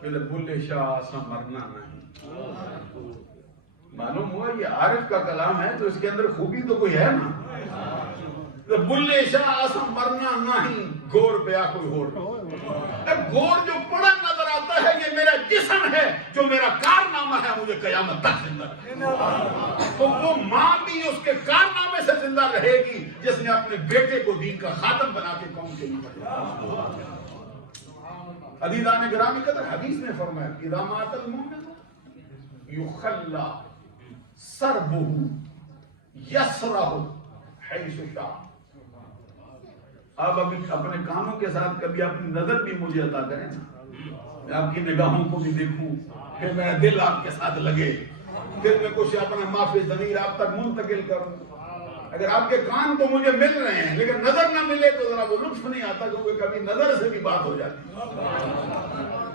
کہ بلے شاہ آسا مرنا نہیں. معلوم ہوا یہ عارف کا کلام ہے تو اس کے اندر خوبی تو کوئی ہے نا. بلے شاہ آسا مرنا نہیں، گور پیا کوئی ہو. گور جو پڑا نظر آتا ہے یہ میرا جسم ہے، جو میرا کارنامہ ہے مجھے قیامت تک زندہ رہے. تو وہ ماں بھی اس کے کارنامے سے زندہ رہے گی جس نے اپنے بیٹے کو دین کا خاتم بنا کے قوم کے لیے بھیجا. عزیزان گرامی قدر حدیث نے فرمایا اذا مات المؤمن یخلی سربہ یسرہ حیث شاء. آپ اپنے کانوں کے ساتھ کبھی اپنی نظر بھی مجھے عطا کریں نا، میں آپ کی نگاہوں کو بھی دیکھوں، پھر میرا دل آپ کے ساتھ لگے، پھر میں کچھ اپنا معافی ضمیر آپ تک منتقل کروں. اگر آپ کے کان تو مجھے مل رہے ہیں لیکن نظر نہ ملے تو ذرا وہ لطف نہیں آتا، کیونکہ کبھی نظر سے بھی بات ہو جاتی.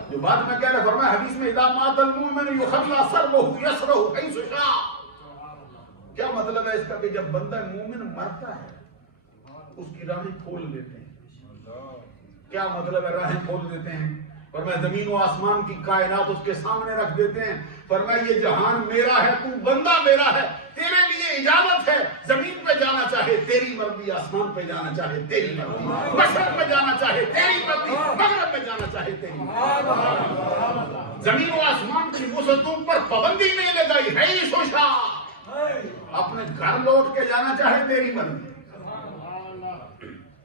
جو بات میں کہہ رہا فرمایا حدیث میں اذا مات المؤمن یخلی سربہ یسرہ حیث شاء. کیا مطلب ہے اس کا کہ جب بندہ مومن مرتا ہے اس کی راہیں کھول دیتے ہیں. کیا مطلب ہے راہیں کھول دیتے ہیں؟ فرمایا زمین و آسمان کی کائنات اس کے سامنے رکھ دیتے ہیں. فرمایا یہ جہان میرا ہے، تو بندہ میرا ہے، تیرے لیے اجازت ہے، زمین پہ جانا چاہے تیری مرضی، آسمان پہ جانا چاہے تیری مرضی، مشرق میں جانا چاہے تیری مرضی، مغرب میں جانا چاہے تیری مرضی۔ زمین و آسمان کی وسعتوں پر پابندی نہیں لگائی ہے، سوچا اپنے گھر لوٹ کے جانا چاہے تیری مرضی۔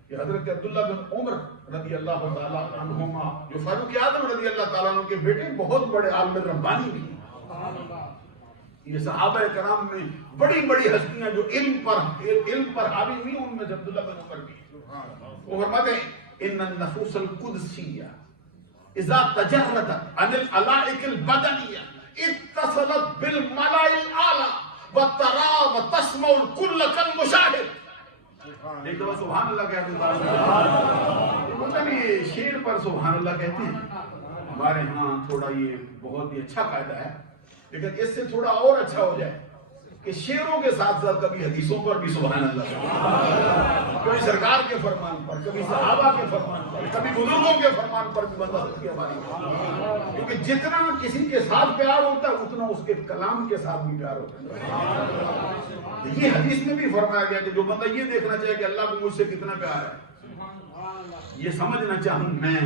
کہ حضرت عبداللہ بن عمر رضی اللہ تعالیٰ عنہما جو فاروق اعظم رضی اللہ تعالیٰ عنہ کے بیٹے بہت بڑے عالم ربانی بھی ہیں، یہ صحابہ کرام میں بڑی بڑی ہستیاں جو علم پر حاوی ہوئی، ان میں سے عبداللہ بن عمر بھی۔ وہ فرماتے ہیں ان النفوس القدسیہ اذا تجردت عن العلائق البدنیہ اتصلت بالملائ الاعلی وترى وتسمع الكل كالمشاهد۔ ایک دفعہ سبحان اللہ کہتے ہیں، مطلب یہ شیر پر سبحان اللہ کہتے ہیں، ہمارے ہاں تھوڑا یہ بہت ہی اچھا قاعدہ ہے، لیکن اس سے تھوڑا اور اچھا ہو جائے کہ شیروں کے ساتھ ساتھ کبھی حدیثوں پر بھی سبحان اللہ، کبھی سرکار کے فرمان پر، کبھی صحابہ کے فرمان پر، کبھی بزرگوں کے فرمان پر بھی بندہ سکتی ہے ہماری، کیونکہ جتنا کسی کے ساتھ پیار ہوتا ہے اتنا اس کے کلام کے ساتھ بھی پیار ہوتا ہے۔ یہ حدیث میں بھی فرمایا گیا کہ جو بندہ یہ دیکھنا چاہے کہ اللہ کو مجھ سے کتنا پیار ہے، یہ سمجھنا چاہوں میں،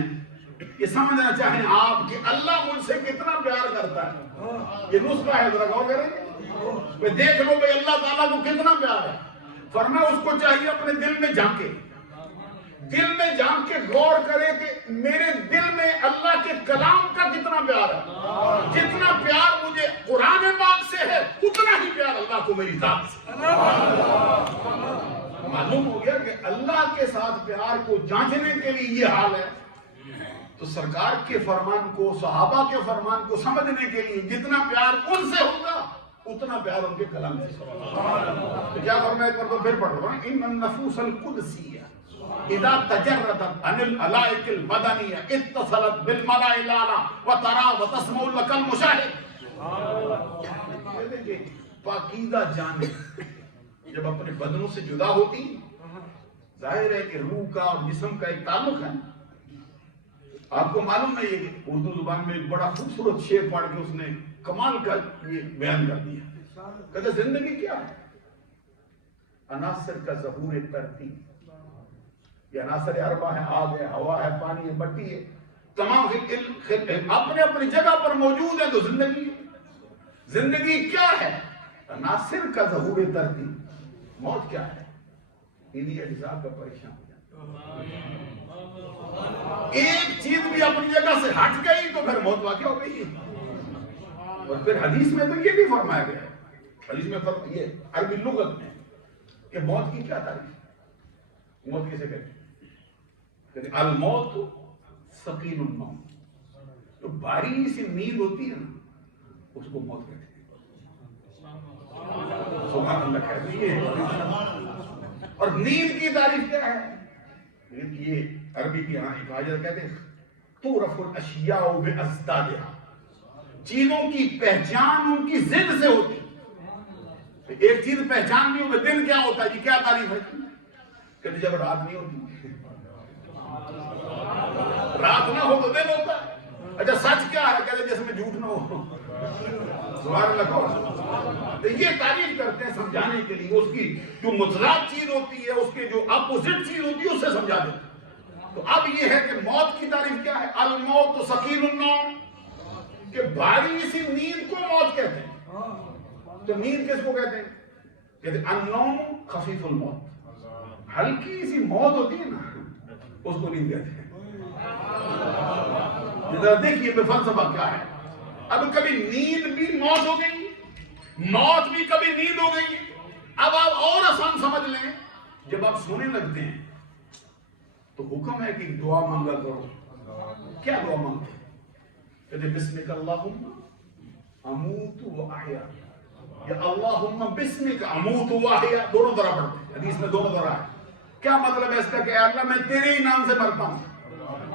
یہ سمجھنا چاہیں آپ کہ اللہ مجھ سے کتنا پیار کرتا ہے، یہ نسخہ ہے، ذرا غور کریں کہ دیکھ لو بھئی اللہ تعالیٰ کو کتنا پیار ہے۔ فرمایا اس کو چاہیے اپنے دل میں جھانکے، دل میں جھانک کے غور کرے کہ میرے دل میں اللہ کے کلام کا کتنا پیار ہے، جتنا پیار مجھے قرآن پاک سے ہے اتنا ہی پیار اللہ کو میری ذات سے۔ معلوم ہو گیا کہ اللہ کے ساتھ پیار کو جانچنے کے لیے یہ حال ہے، تو سرکار کے فرمان کو، صحابہ کے فرمان کو سمجھنے کے لیے جتنا پیار ان سے ہوگا اتنا پیار ان کے کلام سے۔ تو کیا فرمایا، ایک بار تو پھر پڑھ رہا ہوں، ان النفوس القدسیہ اذا تجردت عن العلائق البدنیہ اتصلت بالملائ الاعلی وترى وتسمع لك المشاهد۔ کہتے ہیں کہ پاکیزہ جانیں جب اپنے بدنوں سے جدا ہوتی، ظاہر ہے کہ روح کا اور جسم کا ایک تعلق ہے۔ آپ کو معلوم ہے یہ اردو زبان میں ایک بڑا خوبصورت شعر پڑھ کے اس نے کمال کا یہ بیان کر دیا، کہتے زندگی کیا ہے، عناصر کا ظہور ترتیب، یہ عناصر اربع ہے، آگ ہے، ہوا ہے، پانی ہے، مٹی ہے، تمام اپنے اپنی جگہ پر موجود ہیں، تو زندگی زندگی کیا ہے، عناصر کا ظہور ترتیب۔ موت کیا ہے، انہی اجزاء کا پریشان ہو جاتا، ایک چیز بھی اپنی جگہ سے ہٹ گئی تو پھر موت واقع ہو گئی۔ اور پھر حدیث میں تو یہ بھی فرمایا گیا ہے، حدیث میں یہ عربی لغت میں کہ موت کی کیا تعریف ہے، موت کسے کہتے ہیں، الموت ثقیل النوم، جو بھاری سی نیند ہوتی ہے نا اس کو موت کہتے ہیں۔ سبحان اللہ کہتے ہیں۔ اور نیند کی تعریف کیا ہے، یہ عربی کی یہاں ایک آیت کہتے ہیں تعرف الاشیاء بازدادها، چیزوں کی پہچان ان کی ضد سے ہوتی ہے۔ ایک چیز پہچان نہیں ہوگی، دن کیا ہوتا ہے جی، کیا تعریف ہے، کہتے جب رات نہیں ہوتی، رات نہ ہو تو دن ہوتا ہے۔ اچھا سچ کیا ہے، کہتے جس میں جھوٹ نہ ہو، سبحان اللہ۔ تو یہ تعریف کرتے ہیں سمجھانے کے لیے، اس کی جو مضاد چیز ہوتی ہے، اس کے جو اپوزٹ چیز ہوتی ہے، اس سے سمجھا دیتے ہیں۔ تو اب یہ ہے کہ موت کی تعریف کیا ہے، الموت ثقیل النوم، کہ بھاری سی نیند کو موت کہتے ہیں۔ تو نیند کس کو کہتے ہیں، کہتے ہیں النوم خفیف الموت، ہلکی سی موت ہوتی ہے نا اس کو نیند کہتے ہیں۔ ذرا دیکھیے بے فلسفہ کیا ہے، اب کبھی نیند بھی موت ہو گئی، موت بھی کبھی نیند ہو گئی۔ اب آپ اور آسان سمجھ لیں، جب آپ سونے لگتے ہیں تو حکم ہے کہ دعا مانگا کرو۔ کیا دعا مانگتے ہیں، کہتے بسمک اللہم اموت و احیا، یا اللہم بسمک اموت و احیا، دونوں طرح پڑھتے ہیں، حدیث میں دونوں طرح ہے۔ کیا مطلب ہے اس کا، کہ اللہ میں تیرے ہی نام سے مرتا ہوں،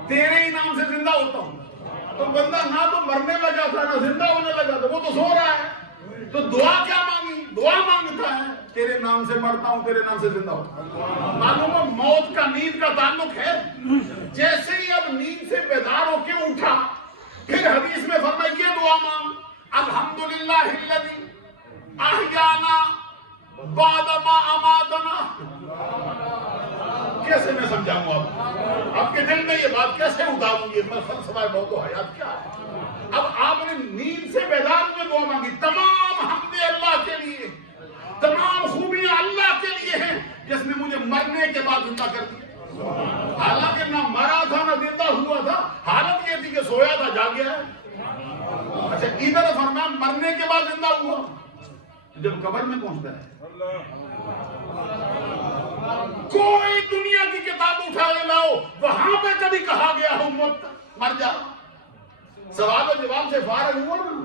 تیرے ہی نام سے زندہ ہوتا ہوں۔ تو بندہ نہ تو مرنے لگا تھا نہ زندہ ہونے لگا تھا، وہ تو سو رہا ہے۔ تو دعا کیا مانگی، دعا مانگتا ہے تیرے نام سے مرتا ہوں، تیرے نام سے زندہ ہوتا ہوں۔ معلوم ہے موت کا نیند کا تعلق ہے۔ جیسے ہی اب نیند سے بیدار ہو کے اٹھا، پھر حدیث میں فرمایا یہ دعا مانگ، الحمدللہ الذی احیانا یہ بات کیسے اتاروں گی؟ میں فلسفہ موت و حیات کیا ہے؟ اب آپ نے نیند سے بیدار ہوئے دعا مانگی، تمام حمد اللہ کے لیے، تمام خوبیاں اللہ کے لیے ہیں جس نے مجھے مرنے کے بعد زندہ کر دیا۔ حالانکہ نہ مرا تھا نہ زندہ ہوا تھا، حالت یہ تھی کہ سویا تھا جاگ گیا ہے۔ اچھا ادھر فرمایا مرنے کے بعد زندہ ہوا، جب قبر میں پہنچتا ہے کوئی دنیا کی کتاب اٹھا کے لاؤ، وہاں پہ کبھی کہا گیا ہو مر جا؟ سوال و جواب سے فارغ ہوا نا؟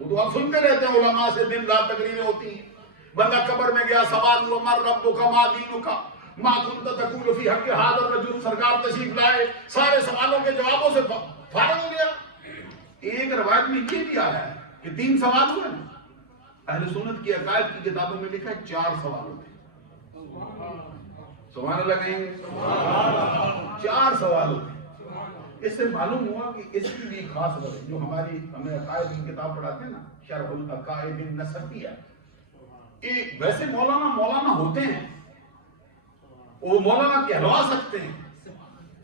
وہ تو آپ سنتے رہتے ہیں علماء سے، دن رات تقریریں ہوتی ہیں، بندہ قبر میں گیا، سوال ہوا مر ربک ما دینک ما کنت تقول فی حق ھذا الرجل، سرکار تشریف لائے، سارے سوالوں کے جوابوں سے فارغ ہو گیا۔ ایک روایت میں یہ بھی آیا ہے کہ 3 سوال ہوئے، اہل سنت کی عقائد کی کتابوں میں لکھا ہے 4 سوال ہوتے ہیں۔ سبحان اللہ کہیں گے؟ 4 سوال ہوتے ہیں۔ اس سے معلوم ہوا کہ اس کی بھی خاص وجہ جو ہمیں عقائد کی کتاب پڑھاتے ہیں نا، شرح العقائد النسفیہ، ویسے مولانا ہوتے ہیں، وہ مولانا کہلوا سکتے ہیں،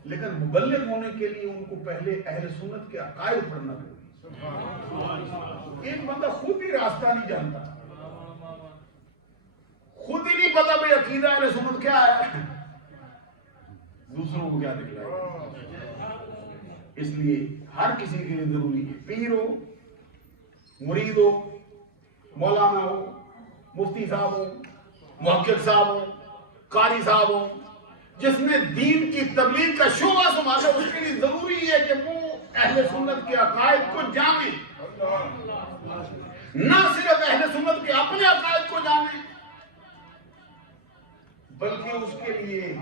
لیکن مبلغ ہونے کے لیے ان کو پہلے اہل سنت کے عقائد پڑھنا ضروری ہے۔ ایک بندہ خود ہی راستہ نہیں جانتا، خود ہی نہیں پتا بھئی عقیدہ اہل سنت کیا ہے، دوسروں کو کیا دکھلائے گا؟ اس لیے ہر کسی کے لیے ضروری ہے، پیر ہو، مرید ہو، مولانا ہو، مفتی صاحب ہو، محقق صاحب ہو، قاری صاحب ہو، جس نے دین کی تبلیغ کا شعبہ سنبھالا، اس کے لیے ضروری ہے کہ وہ اہل سنت کے عقائد کو جانے، نہ صرف اہل سنت کے اپنے عقائد کو جانے، بلکہ اس کے لیے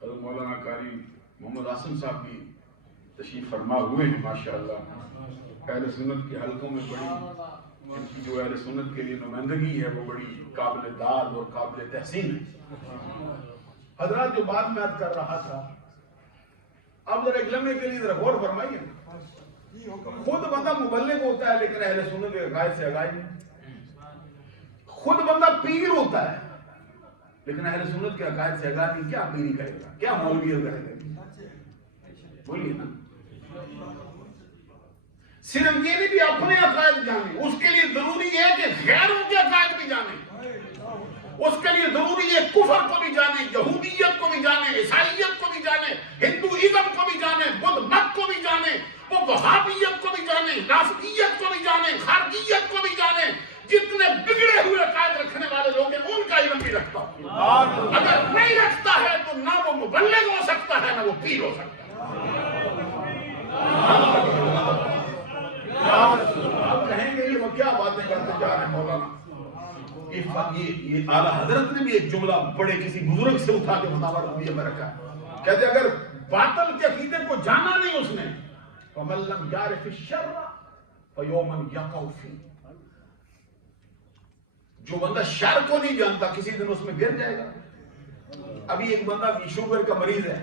مولانا قاری محمد آسم صاحب بھی تشریف فرما ہوئے ہیں، ماشاءاللہ اہل سنت کے حلقوں میں بڑی ان کی جو اہل سنت کے لیے نمائندگی ہے وہ بڑی قابل داد اور قابل تحسین ہے۔ حضرات جو بات میں عرض کر رہا تھا، اب ذرا ایک لمحے کے لیے ذرا غور فرمائیے، خود بندہ مبلغ ہوتا ہے لیکن اہل سنت کے عقائد سے آگاہی نہیں، خود بندہ پیر ہوتا ہے لیکن اہل سنت کے عقائد سے آگاہ نہیں، کیا پیری کرے گا، کیا مولویت کرے گا؟ بولیے نا۔ صرف یہ نہیں بھی اپنے عقائد جانے، اس کے لیے ضروری ہے کہ غیروں کے عقائد بھی جانے، اس کے لیے ضروری ہے کفر کو بھی جانے، یہودیت کو بھی جانے، عیسائیت کو بھی جانے، ہندوازم کو بھی جانے، بدھ مت کو بھی جانے، وہ وہابیت کو بھی جانے، رافضیت کو بھی جانے، خارجیت کو بھی جانے، جتنے بگڑے ہوئے عقائد رکھنے والے لوگ ہیں ان کا علم بھی رکھتا ہوں۔ اگر نہیں رکھتا ہے تو نہ وہ مبلغ ہو سکتا ہے نہ وہ پیر ہو سکتا ہے۔ آپ کہیں گے یہ وہ کیا باتیں کرتے جا رہے ہیں مولانا؟ یہ اعلیٰ حضرت نے بھی ایک جملہ بڑے کسی بزرگ سے اٹھا کے متاور رویے میں رکھا ہے، کہتے اگر باطل کے عقیدے کو جانا نہیں اس نے، فَمَن لَّمْ يَعْرِفِ الشَّرَّ فَيَوْمًا يَقَعُ فِيهِ، جو بندہ شر کو نہیں جانتا کسی دن اس میں گر جائے گا۔ ابھی ایک بندہ شوگر کا مریض ہے،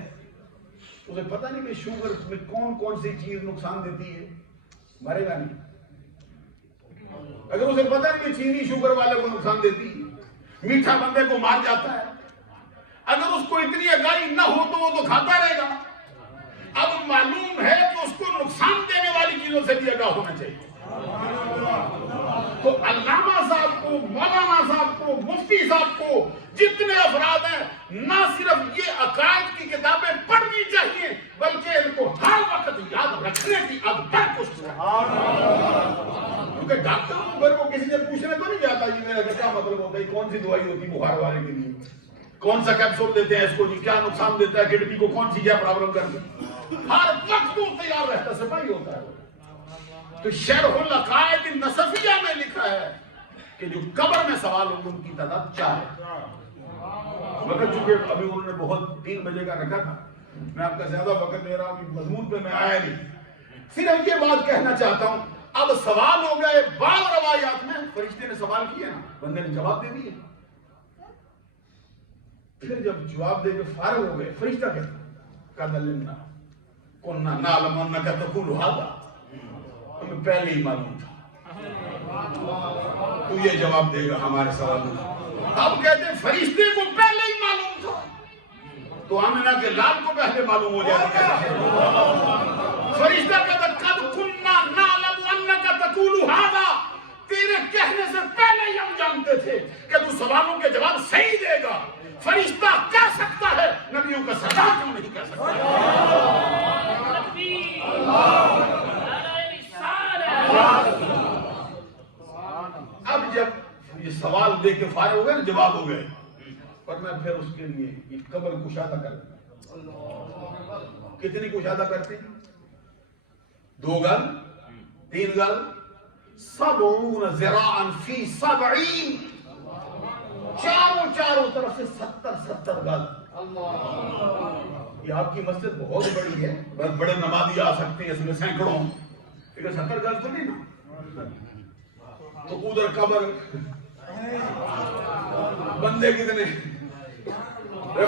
اسے پتہ نہیں کہ شوگر میں کون کون سی چیز نقصان دیتی ہے، مرے گا نہیں۔ اگر اسے پتہ نہیں کہ چینی شوگر والے کو نقصان دیتی ہے، میٹھا بندے کو مار جاتا ہے، اگر اس کو اتنی آگاہی نہ ہو تو وہ تو کھاتا رہے گا۔ اب معلوم ہے کہ اس کو نقصان دینے والی چیزوں سے بھی آگاہ ہونا چاہیے۔ تو علامہ صاحب کو، مولانا صاحب کو، مفتی صاحب کو، جتنے افراد ہیں، نہ صرف یہ عقائد کی کتابیں پڑھنی چاہیے بلکہ ان کو ہر وقت یاد رکھنے کی ادب کوشش کریں۔ کیونکہ ڈاکٹر کو پھر وہ کسی سے پوچھنے تو نہیں جاتا جی میرا کیا مطلب ہوتا ہے، کون سی دوائی ہوتی ہے بخار والے کے لیے، کون سا کیپسول دیتے ہیں اس کو جی، کیا نقصان دیتا ہے کڈنی کو، کون سی کیا پرابلم کرتی ہے، ہر وقت وہ تیار رہتا، سپاہی ہوتا ہے۔ تو شرح العقائد النسفیہ میں لکھا ہے کہ جو قبر میں سوال ہوں ان کی تعداد 4 ہے، مگر چونکہ ابھی انہوں نے بہت 3 بجے کا رکھا تھا، میں آپ کا زیادہ وقت دے رہا ہوں کہ مضمون پہ میں آیا نہیں، صرف یہ بات کہنا چاہتا ہوں۔ اب سوال ہو گئے، بعض روایات میں فرشتے نے سوال کیا نا، بندے نے جواب دے دیے، پھر جب جواب دے کے فارغ ہو گئے، فرشتہ کہتا قَدْ عَلِمْنَا كُنَّا نَعْلَمُ أَنَّكَ تَقُولُ هَذَا، ہمیں پہلے ہی معلوم تھا تو یہ جواب دے گا ہمارے سوالوں کا۔ اب کہتے ہیں فرشتے کو پہلے ہی معلوم تھا، تو آمنہ کے لال کو پہلے معلوم ہو جائے فرشتہ کہتا قد کننا نعلم انک تقول ھذا، تیرے کہنے سے پہلے ہی ہم جانتے تھے کہ تو سوالوں کے جواب صحیح دے گا۔ فرشتہ کہہ سکتا ہے، نبیوں کا سردار کیوں نہیں کہہ سکتا؟ اب جب یہ سوال دے کے فارغ ہو گئے، جواب ہو گئے، پر میں پھر اس کے لیے ایک قبر کشادہ کرتا۔ کتنی کشادہ کرتے ہیں؟ 2 گز 3 گز 70 ذراعا فی 70، چاروں طرف سے 70 گز۔ یہ آپ کی مسجد بہت بڑی ہے، بہت بڑے نمازی آ سکتے ہیں اس میں سینکڑوں، لیکن 70 گز تو نہیں نا۔ تو ادھر قبر، بندے کتنے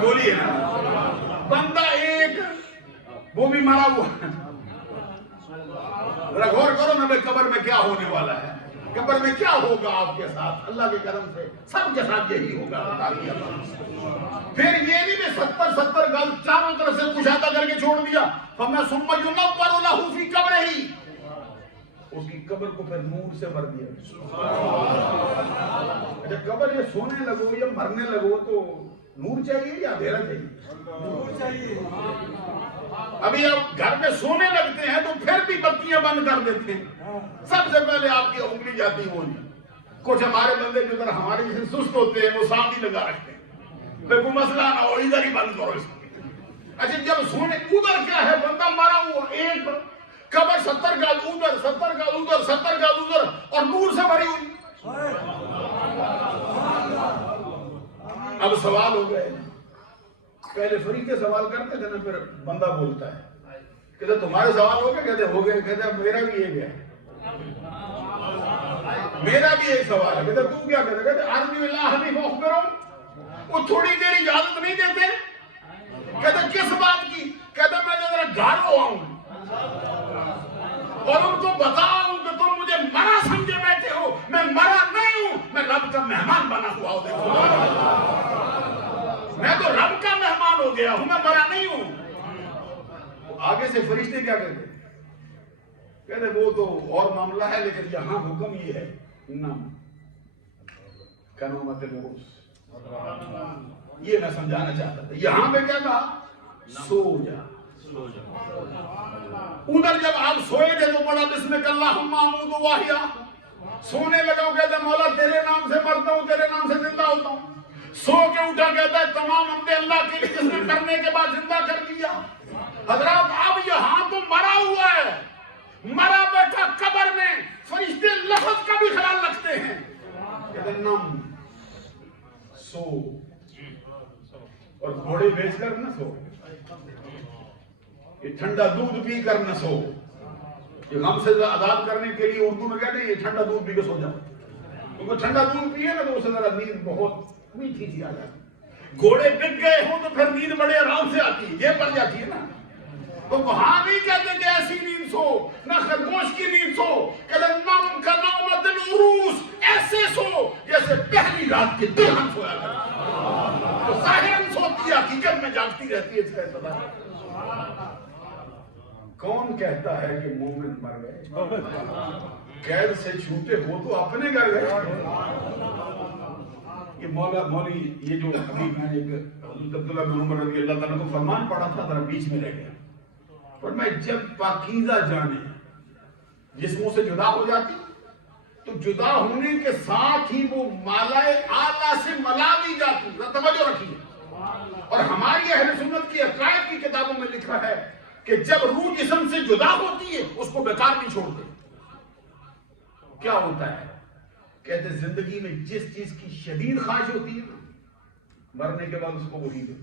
بولیے نا؟ بندہ ایک، وہ بھی مرا ہوا۔ ذرا غور کرو نا قبر میں کیا ہونے والا ہے، قبر میں کیا ہوگا آپ کے ساتھ۔ اللہ کے کرم سے سب کے ساتھ یہی ہوگا۔ پھر یہ نہیں کہ 70 گز چاروں طرف سے کشادہ کر کے چھوڑ دیا، فَمَا ثُمَّ يُنَوَّرُ لَهُ فِي قَبْرِهِ، اس کی قبر کو پھر نور سے بھر دیا۔ اچھا قبر یہ سونے لگو یا مرنے لگو تو نور چاہیے یا اندھیرا چاہیے؟ نور چاہیے۔ ابھی آپ گھر میں سونے لگتے ہیں تو پھر بھی بتیاں بند کر دیتے ہیں، سب سے پہلے آپ کی انگلی جاتی ہوگی۔ کچھ ہمارے بندے جو ذرا ہمارے جیسے سست ہوتے ہیں وہ ساتھ ہی لگا رکھتے ہیں، پھر کوئی مسئلہ نہ ہو ادھر ہی بند کرو اس کو۔ اچھا جب سونے ادھر کیا ہے، بندہ مرا ہوا ایک، قبر 70 گز ادھر 70 گز ادھر 70 گز ادھر اور نور سے بھری ہوئی۔ اب سوال ہو گئے، پہلے فرشتے سوال کرتے تھے نا، پھر بندہ بولتا ہے، کہتے تمہارے سوال ہو گئے؟ کہتے ہو گئے۔ کہتے میرا بھی ایک ہے، میرا بھی ایک سوال ہے۔ کہتے تو کیا کہتے؟ کہتے آدمی اللہ حنیف اخبروں، وہ تھوڑی دیر اجازت نہیں دیتے۔ کہتے کس بات کی؟ کہتے میں ذرا گھر آؤں اور ان کو بتاؤں کہ تم مجھے مرا سمجھے بیٹھے ہو، میں مرا نہیں ہوں، میں رب کا مہمان بنا ہوا ہوں۔ دیکھو میں تو رب کا مہمان ہو گیا ہوں، میں مرا نہیں ہوں۔ آگے سے فرشتے کیا کہتے؟ کہتے وہ تو اور معاملہ ہے، لیکن یہاں حکم یہ ہے، نام کنومت العروس، یہ میں سمجھانا چاہتا تھا۔ یہاں پہ کیا کہا؟ سو جا۔ ادھر جب آپ سوئے تھے تو پڑھا بسمک اللہم اموت واحیا، سونے لگا وہ کہتا مولا تیرے نام سے مرتا ہوں، تیرے نام سے زندہ ہوتا ہوں۔ سو کے اٹھا کہتا ہے تمام حمدیں اللہ کے لیے جس نے کرنے کے بعد زندہ کر دیا۔ حضرات اب یہاں تو مرا ہوا ہے، مرا بیٹھا قبر میں، فرشتے لفظ کا بھی خیال رکھتے ہیں، کہتے نم سو، اور گھوڑے بیچ کر نہ سو، یہ ٹھنڈا دودھ پی کر نہ سو، یہ غم سے آزاد کرنے کے لیے اردو میں کہتے ہیں یہ ٹھنڈا دودھ پی کے سو جاؤ، کیونکہ ٹھنڈا دودھ پیے نا تو اسے ذرا نیند بہت میٹھی سی آ جاتی۔ گھوڑے بک گئے ہوں تو پھر نیند بڑے آرام سے آتی ہے، یہ پڑ جاتی ہے نا۔ تو وہاں نہیں کہتے کہ ایسی نیند سو، نہ خرگوش کی نیند سو، کہتے نم کا نومت العروس، ایسے سو جیسے پہلی رات کے دلہن سویا کرتی، تو ظاہراً سوتی ہے، حقیقت میں جاگتی رہتی ہے۔ اس کا اطلاع کون کہتا ہے کہ مومن مر گئے؟ قید سے چھوٹے ہو تو اپنے گھر گئے۔ یہ مولی یہ جو ابھی میں ایک حضرت عبداللہ بن عمر رضی اللہ تعالیٰ کو فرمان پڑھا تھا، ذرا بیچ میں رہ گیا، پر میں جب پاکیزہ جانے جسموں سے جدا ہو جاتی تو جدا ہونے کے ساتھ ہی وہ مالائے اعلیٰ سے ملا دی جاتی۔ توجہ رکھیے، اور ہماری اہل سنت کی عقائد کی کتابوں میں لکھا ہے کہ جب روح جسم سے جدا ہوتی ہے اس کو بیکار نہیں چھوڑتے۔ کیا ہوتا ہے؟ کہتے زندگی میں جس چیز کی شدید خواہش ہوتی ہے مرنے کے بعد اس کو وہی دے،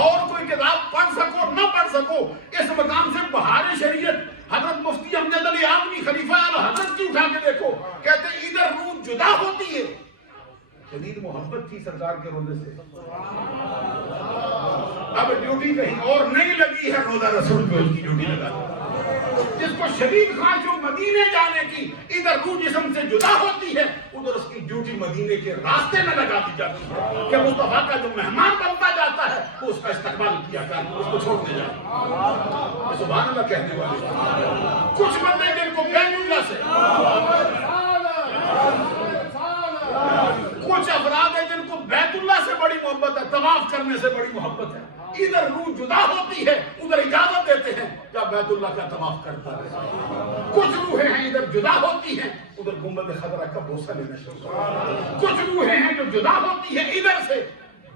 اور کوئی کتاب پڑھ سکو نہ پڑھ سکو، اس مقام سے بہار شریعت حضرت مفتی امجد علی آمنی خلیفہ اعلی حضرت کی اٹھا کے دیکھو، کہتے ادھر روح جدا ہوتی ہے، شدید محبت تھی سرکار کے روزے سے، اب ڈیوٹی کہیں اور نہیں لگی ہے، روزہ رسول پہ اس کی ڈیوٹی لگا۔ جس کو شدید خواہش ہو مدینے جانے کی، ادھر روح جسم سے جدا ہوتی ہے، ادھر اس کی ڈیوٹی مدینے کے راستے میں لگا دی جاتی ہے کہ مصطفیٰ کا جو مہمان بنتا جاتا ہے وہ اس کا استقبال کیا کرے، اس کو چھوڑ دے جائے۔ سبحان اللہ کہنے والے کچھ بندے جن کو بیت اللہ سے، کچھ افراد ہیں جن کو بیت اللہ سے بڑی محبت ہے، طواف کرنے سے بڑی محبت ہے، ادھر روح جدا ہوتی ہے، ادھر اجازت دیتے ہیں کیا بیت اللہ کا طواف کرتا ہے۔ کچھ روحیں ہیں ادھر جدا ہوتی ہیں، ادھر گنبد خضرا کا بوسہ لینا شروع کرتے ہیں۔ کچھ روحیں ہیں جو جدا ہوتی ہیں ادھر سے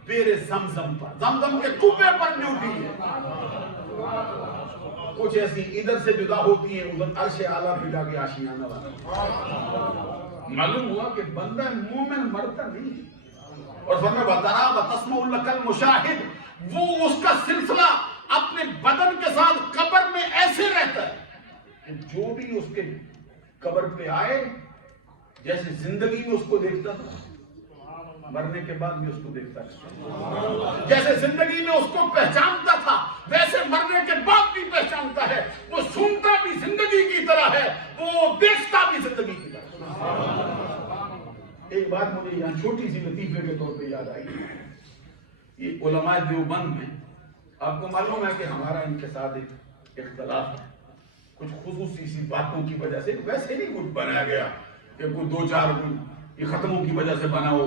بیر زمزم پر، زمزم کے کنویں پر ڈیوٹی ہے۔ کچھ ایسی ادھر سے جدا ہوتی ہیں، ادھر عرش اعلیٰ پہ جا کے آشیانہ والا۔ معلوم ہوا کہ بندہ مومن مرتا نہیں، اور فرمایا وَتَرَا وَتَسْمَعُ لَكَ الْمُشَاهِدُ، وہ اس کا سلسلہ اپنے بدن کے ساتھ قبر میں ایسے رہتا ہے کہ جو بھی اس کے قبر پہ آئے جیسے زندگی میں اس کو دیکھتا تھا، مرنے کے بعد بھی اس کو دیکھتا تھا، جیسے زندگی میں اس کو پہچانتا تھا ویسے مرنے کے بعد بھی پہچانتا ہے۔ وہ سنتا بھی زندگی کی طرح ہے، وہ دیکھتا بھی زندگی کی طرح۔ ایک بات مجھے یہاں چھوٹی سی لطیفے کے طور پہ یاد آئی، یہ علماء دیوبند میں آپ کو معلوم ہے کہ ہمارا ان کے ساتھ ایک اختلاف ہے، کچھ خصوصی سی باتوں کی وجہ سے، ویسے نہیں کچھ بنایا گیا کہ کوئی دو چار یہ ختموں کی وجہ سے بنا ہو،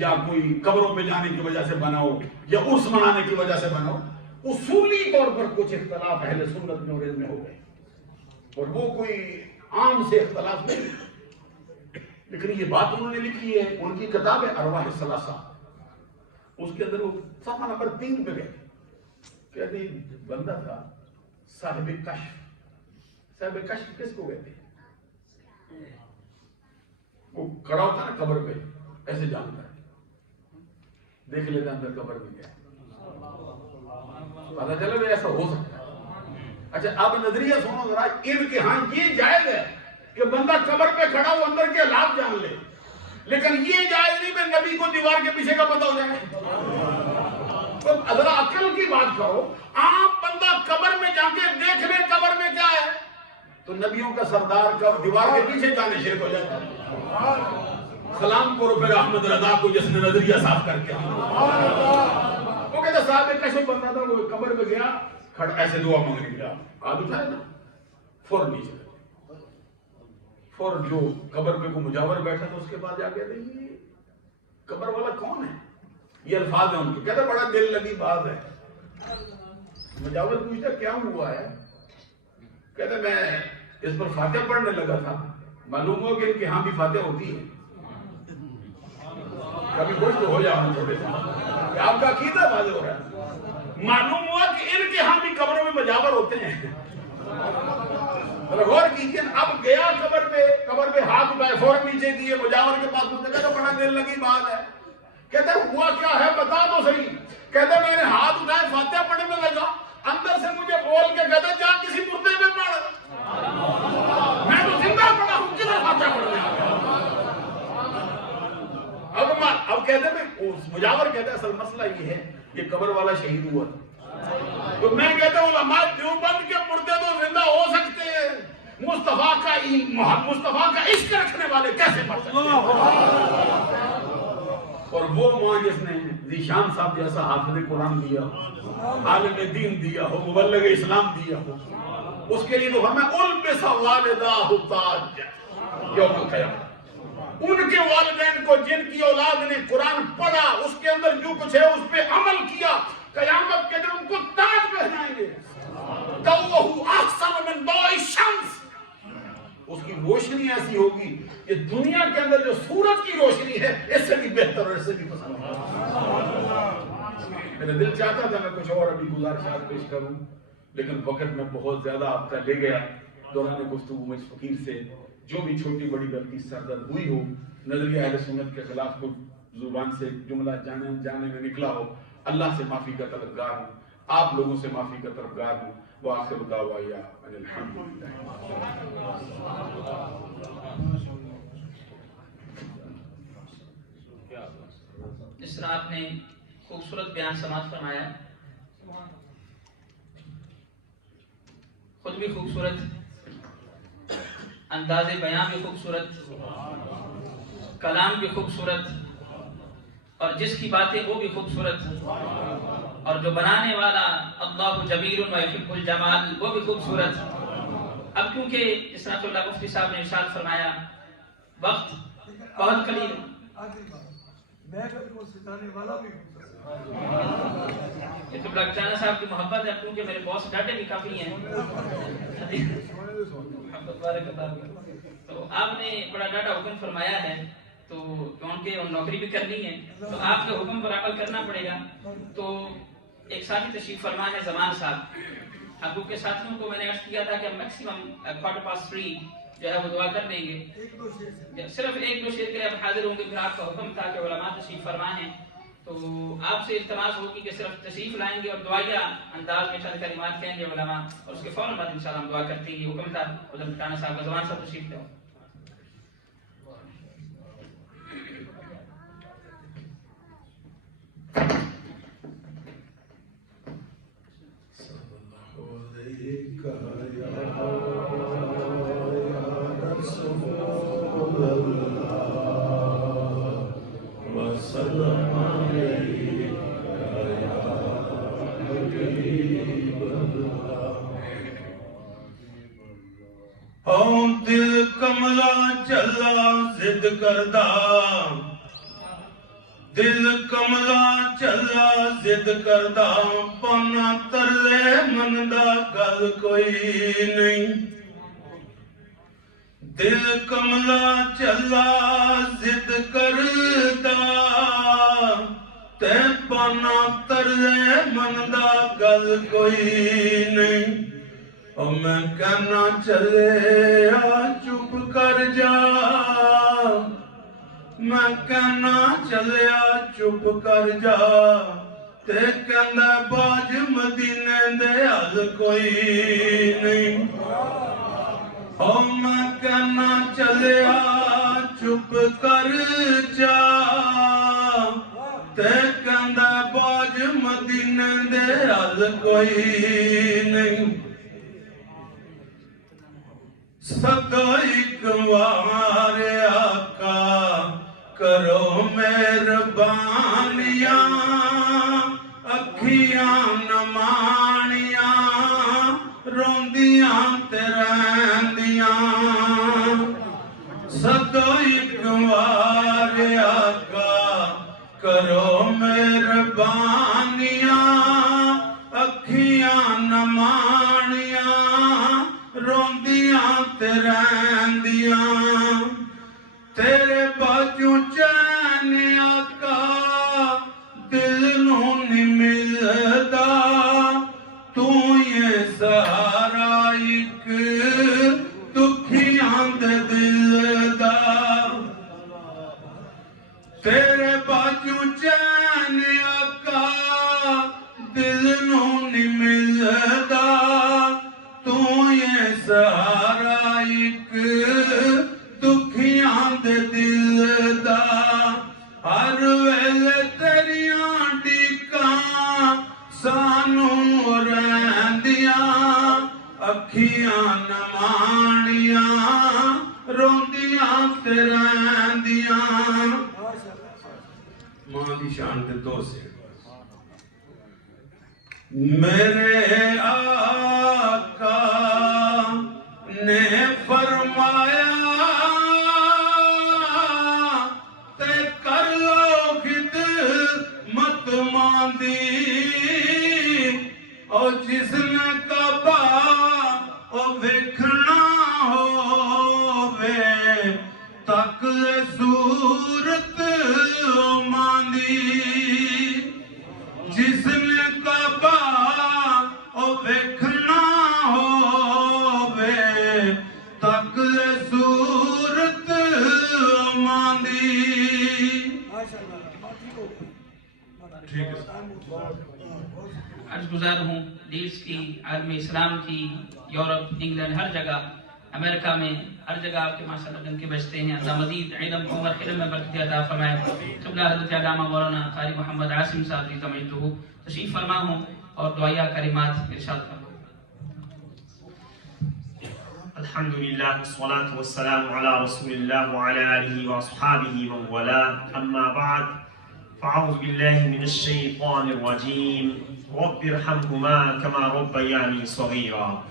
یا کوئی قبروں پہ جانے کی وجہ سے بنا ہو، یا عرس منانے کی وجہ سے بنا ہو، اصولی طور پر کچھ اختلاف اہل سنت میں اور علم میں ہو گئے، اور وہ کوئی عام سے اختلاف نہیں، لیکن یہ بات انہوں نے لکھی ہے، ان کی کتاب ہے ارواح ثلاثہ، اس کے اندر وہ صفحہ نمبر 3 پہ گئے، کہتے ہیں بندہ تھا صاحب کشف۔ صاحب کشف کس کو کہتے ہیں؟ وہ کھڑا ہوتا ہے نا قبر پہ، ایسے جانتا ہے، دیکھ لیتا اندر قبر میں کیا ہے، پتہ چلے بھی ایسا ہو سکتا ہے۔ اچھا اب نظریہ سنو ذرا، ان کے ہاں یہ جائز ہے کہ بندہ قبر پہ کھڑا ہو اندر کے حالات جان لے، لیکن یہ جائز نہیں کہ نبی کو دیوار کے پیچھے کا پتہ ہو جائے۔ تو ذرا عقل کی بات کرو، عام بندہ قبر میں جا کے دیکھ لے قبر میں کیا ہے، تو نبیوں کا سردار کا دیوار کے پیچھے جانے شرک ہو جاتا ہے۔ سلام کرو پھر احمد رضا کو جس نے نظریہ صاف کر کے، وہ کہتا صاحب کشف بندہ تھا، وہ قبر پہ گیا، کھڑا ایسے دعا مانگنے گیا، ہاتھ اٹھایا نا، فوراً نیچے اور جو قبر پہ کو مجاور بیٹھا تھا اس کے بعد جا کے یہ قبر والا کون ہے، یہ الفاظ ہیں ان کے، کہتا بڑا دل لگی بات ہے۔ مجاور پوچھتا کیا ہوا ہے، کہتا میں اس پر فاتحہ پڑھنے لگا تھا، معلوم ہو کہ ان کے ہاں بھی فاتحہ ہوتی ہے، کبھی کچھ تو ہو جانا چھوٹے سے، آپ کا عقیدہ واضح ہو رہا ہے، معلوم ہوا کہ ان کے ہاں بھی قبروں میں مجاور ہوتے ہیں۔ غور کیجئے، اب گیا قبر پہ ہاتھ اٹھائے، فوراً نیچے کیے، مجاور کے پاس پوچھا، کہتا بڑا دل لگی بات ہے، کہتا ہوا کیا ہے بتا تو صحیح، کہتا میں نے ہاتھ اٹھائے فاتحہ پڑھنے میں لگا، اندر سے مجھے بول کے کہتا جا کسی مردے میں پڑھ، میں تو زندہ پڑا ہوں، کدھر فاتحہ پڑھنے آ گیا۔ اب کہتے ہیں مجاور کہتا ہے اصل مسئلہ یہ ہے کہ قبر والا شہید ہوا تھا، تو میں کہتا ہوں علماء دیوبند کے مردے تو زندہ ہو سکتے ہیں، مصطفیٰ کا عشق رکھنے والے کیسے مر سکتے ہیں؟ اور وہ ماں جس نے ذیشان صاحب جیسا حافظ قرآن دیا ہو، عالم دین دیا ہو، مبلغ اسلام دیا ہو، اس کے لیے تو ہمیں البس والداہ تاج یوم القیامہ، ان کے والدین کو جن کی اولاد نے قرآن پڑھا، اس کے اندر جو کچھ ہے اس پہ عمل کیا، قیامت کے دن ان کو تاج پہنائیں گے، دوّہ احسن من ضوء الشمس، اس کی روشنی ایسی ہوگی کہ دنیا کے اندر جو سورج کی روشنی ہے اس سے بھی بہتر اور اس سے بھی پسند ہے۔ میرا دل چاہتا تھا میں کچھ اور ابھی گزارشات پیش کروں، لیکن وقت میں بہت زیادہ آپ کا لے گیا۔ دوران گفتگو میں اس فقیر سے جو بھی چھوٹی بڑی غلطی سرزد ہوئی ہو، نظریہ اہل سنت کے خلاف کچھ زبان سے جملہ جانے میں نکلا ہو، اللہ سے معافی کا طلبگار ہوں، آپ لوگوں سے معافی کا طلبگار ہوں۔ وآخر دعوایا ان الحمدللہ۔ جس طرح آپ نے خوبصورت بیان سماعت فرمایا، خود بھی خوبصورت انداز بیان بھی خوبصورت، کلام بھی خوبصورت، اور جس کی باتیں وہ بھی خوبصورت، اور جو بنانے والا اللہ جمیل و یحب الجمال وہ بھی خوبصورت۔ اب کیونکہ جس طرح اللہ مفتی صاحب نے ارشاد فرمایا وقت بہت قلیل، میں کو ستانے والا بھی ہوں۔ یہ تو بلکچانہ صاحب کی محبت ہے، کیونکہ میرے باس ڈاٹے بھی کافی ہیں۔ تو آپ نے بڑا ڈاٹا حکم فرمایا ہے، تو کیونکہ نوکری بھی کرنی ہے تو آپ کے حکم پر عمل کرنا پڑے گا۔ تو ایک ساتھی تشریف فرما ہے زمان صاحب، ابو کے ساتھیوں کو میں نے عرض کیا تھا کہ ہم میکسیمم 3:15 جو ہے وہ دعا کر دیں گے، صرف 1-2 شعر کے لیے اب حاضر ہوں گے، پھر آپ کا حکم تھا کہ علماء تشریف فرما ہے، تو آپ سے التماس ہوگی کہ صرف تشریف لائیں گے اور دعائیہ انداز میں چند کلمات کہیں گے علماء، اور اس کے فوراً بعد انشاءاللہ ہم دعا کرتے ہیں۔ یہ حکم تھا حضرت ٹانا صاحب کا۔ زمان صاحب تشریف لے۔ دل کملا چلا ضد کردا، دل کملا چلا ضد کردا، پانا ترلے مندا گل کوئی نہیں۔ دل کملا چلا ضد کردا، تے پانا ترلے مندا گل کوئی نہیں۔ اور میں کہنا چلے آ چپ کر جا، میں کہنا چلے آ چپ کر جا، تے کہندا باج مدینے دے حل کوئی نہیں۔ اور میں کہنا چلے آ چپ کر جا، تے کہندا باج مدینے دے حل کوئی نہیں۔ صدو ایک وار آقا کرو مہربانیاں، اکھیاں نمانیاں روندیاں تے رہندیاں۔ صدو ایک وار آقا کرو مہربانیاں، اکھیاں نمانیاں روندیاں تے رہندیاں۔ تیرے باجو چین آقا دل نو نہیں ملدا، تو یہ سہارا ایک دکھیاں دے دل دا۔ تیرے باجو چین آقا دل نو نہیں ملدا، تو یہ سہارا ایک دکھیاں دے دل دا۔ ہر ویلے تیریاں ڈیکاں سانوں رہندیاں، اکھیاں نمانیاں روندیاں تے رہندیاں۔ ماں دی شان تے دو سے میرے آقا نے فرمایا تے کر لو خدمت ماں دی، اور جس نے کعبہ او ویکھنا ہووے تک لے صورت ماں دی۔ جس نے کعبہ او ویکھنا ہووے تک لے صورت ماں دی۔ عرض گزار ہوں لیڈز کی، عالم اسلام کی، یورپ، انگلینڈ، ہر جگہ، امریکہ میں ہر جگہ آپ کے ماشاءاللہ ڈنکے بجتے ہیں۔ اللہ مزید علم عمر علم میں برکت عطا فرمائے۔ قبلہ حضرت علامہ مولانا قاری محمد عاصم صاحب کی تمجدہ تشریف فرما ہوں اور دعائیہ کلمات ارشاد فرما۔ Alhamdulillah, wassalatu wassalamu ala rasulillah wa ala alihi wa ashabihi man wala, amma ba'd. Fa'udhu billahi minash shaytanir rajim. Rabbi irhamhuma kama rabbayani saghira.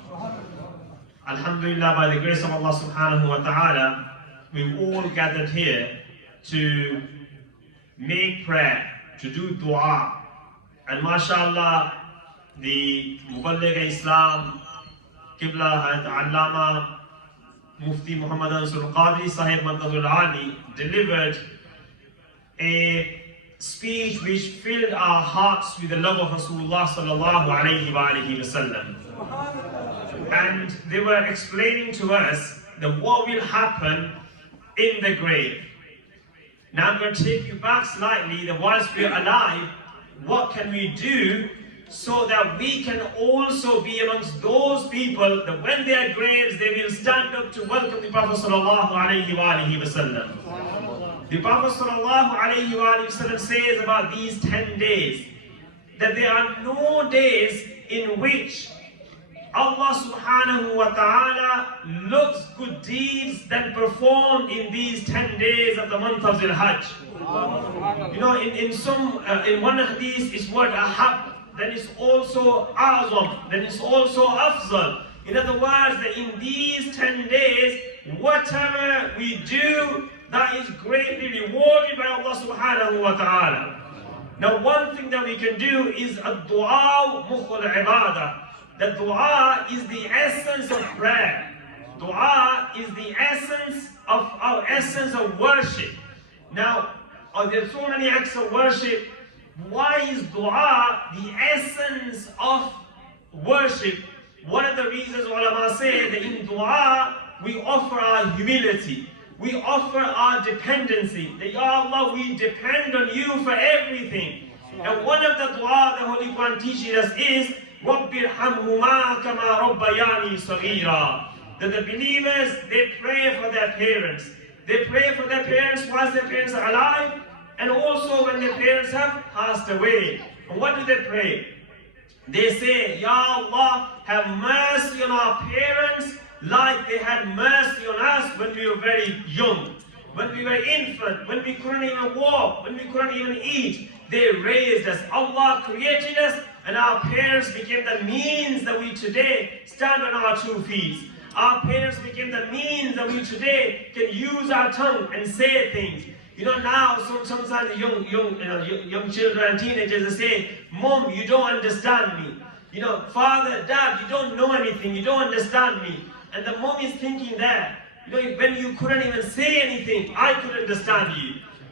Alhamdulillah, by the grace of Allah subhanahu wa ta'ala, we've all gathered here to make prayer, to do dua. And mashallah, the Muballigh Islam, Qibla Allama Mufti Muhammad Ansur Qadri Sahib Madadul Ali delivered a speech which filled our hearts with the love of Rasulullah sallallahu alayhi wa sallam. And they were explaining to us that what will happen in the grave. Now I'm going to take you back slightly, that whilst we're alive, what can we do so that we can also be amongst those people that when they are graves, they will stand up to welcome the Prophet sallallahu alayhi wa sallam. The Prophet sallallahu alayhi wa sallam says about these 10 days, that there are no days in which Allah subhanahu wa ta'ala looks good deeds than performed in these 10 days of the month of Dhul Hajj. You know, in one hadith it's word ahab, then it's also azam, then it's also afzal. In other words, that in these 10 days, whatever we do, that is greatly rewarded by Allah subhanahu wa ta'ala. Now one thing that we can do is ad-du'a mukhul ibadah. The dua is the essence of prayer. Dua is the essence of our essence of worship. Now, there are so many acts of worship. Why is dua the essence of worship? One of the reasons ulama say that in dua we offer our humility, we offer our dependency. That Ya Allah, we depend on you for everything. And one of the dua the Holy Quran teaches us is Rabbi irhamhuma kama rabbayani saghira. That the believers, they pray for their parents. They pray for their parents whilst their parents are alive, and also when their parents have passed away. And what do they pray? They say, Ya Allah, have mercy on our parents like they had mercy on us when we were very young, when we were infant, when we couldn't even walk, when we couldn't even eat. They raised us. Allah created us, and our parents became the means that we today stand on our 2 feet. Our parents became the means that we today can use our tongue and say things. You know, now sometimes young children and teenagers, they say, Mom, you don't understand me. You know, Father, Dad, you don't know anything, you don't understand me. And the mom is thinking that, you know, when you couldn't even say anything, I could understand you.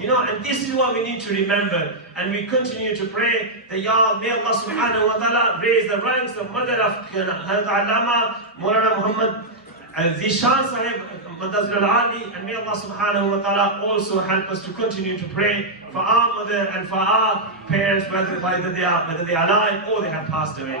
You know, and this is what we need to remember. And we continue to pray that may Allah subhanahu wa ta'ala raise the ranks of mother of Hazrat Allama Maulana Muhammad Zishan Sahib Madazul Ali, and may Allah subhanahu wa ta'ala also help us to continue to pray for our mother and for our parents, whether they are alive or they have passed away.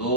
2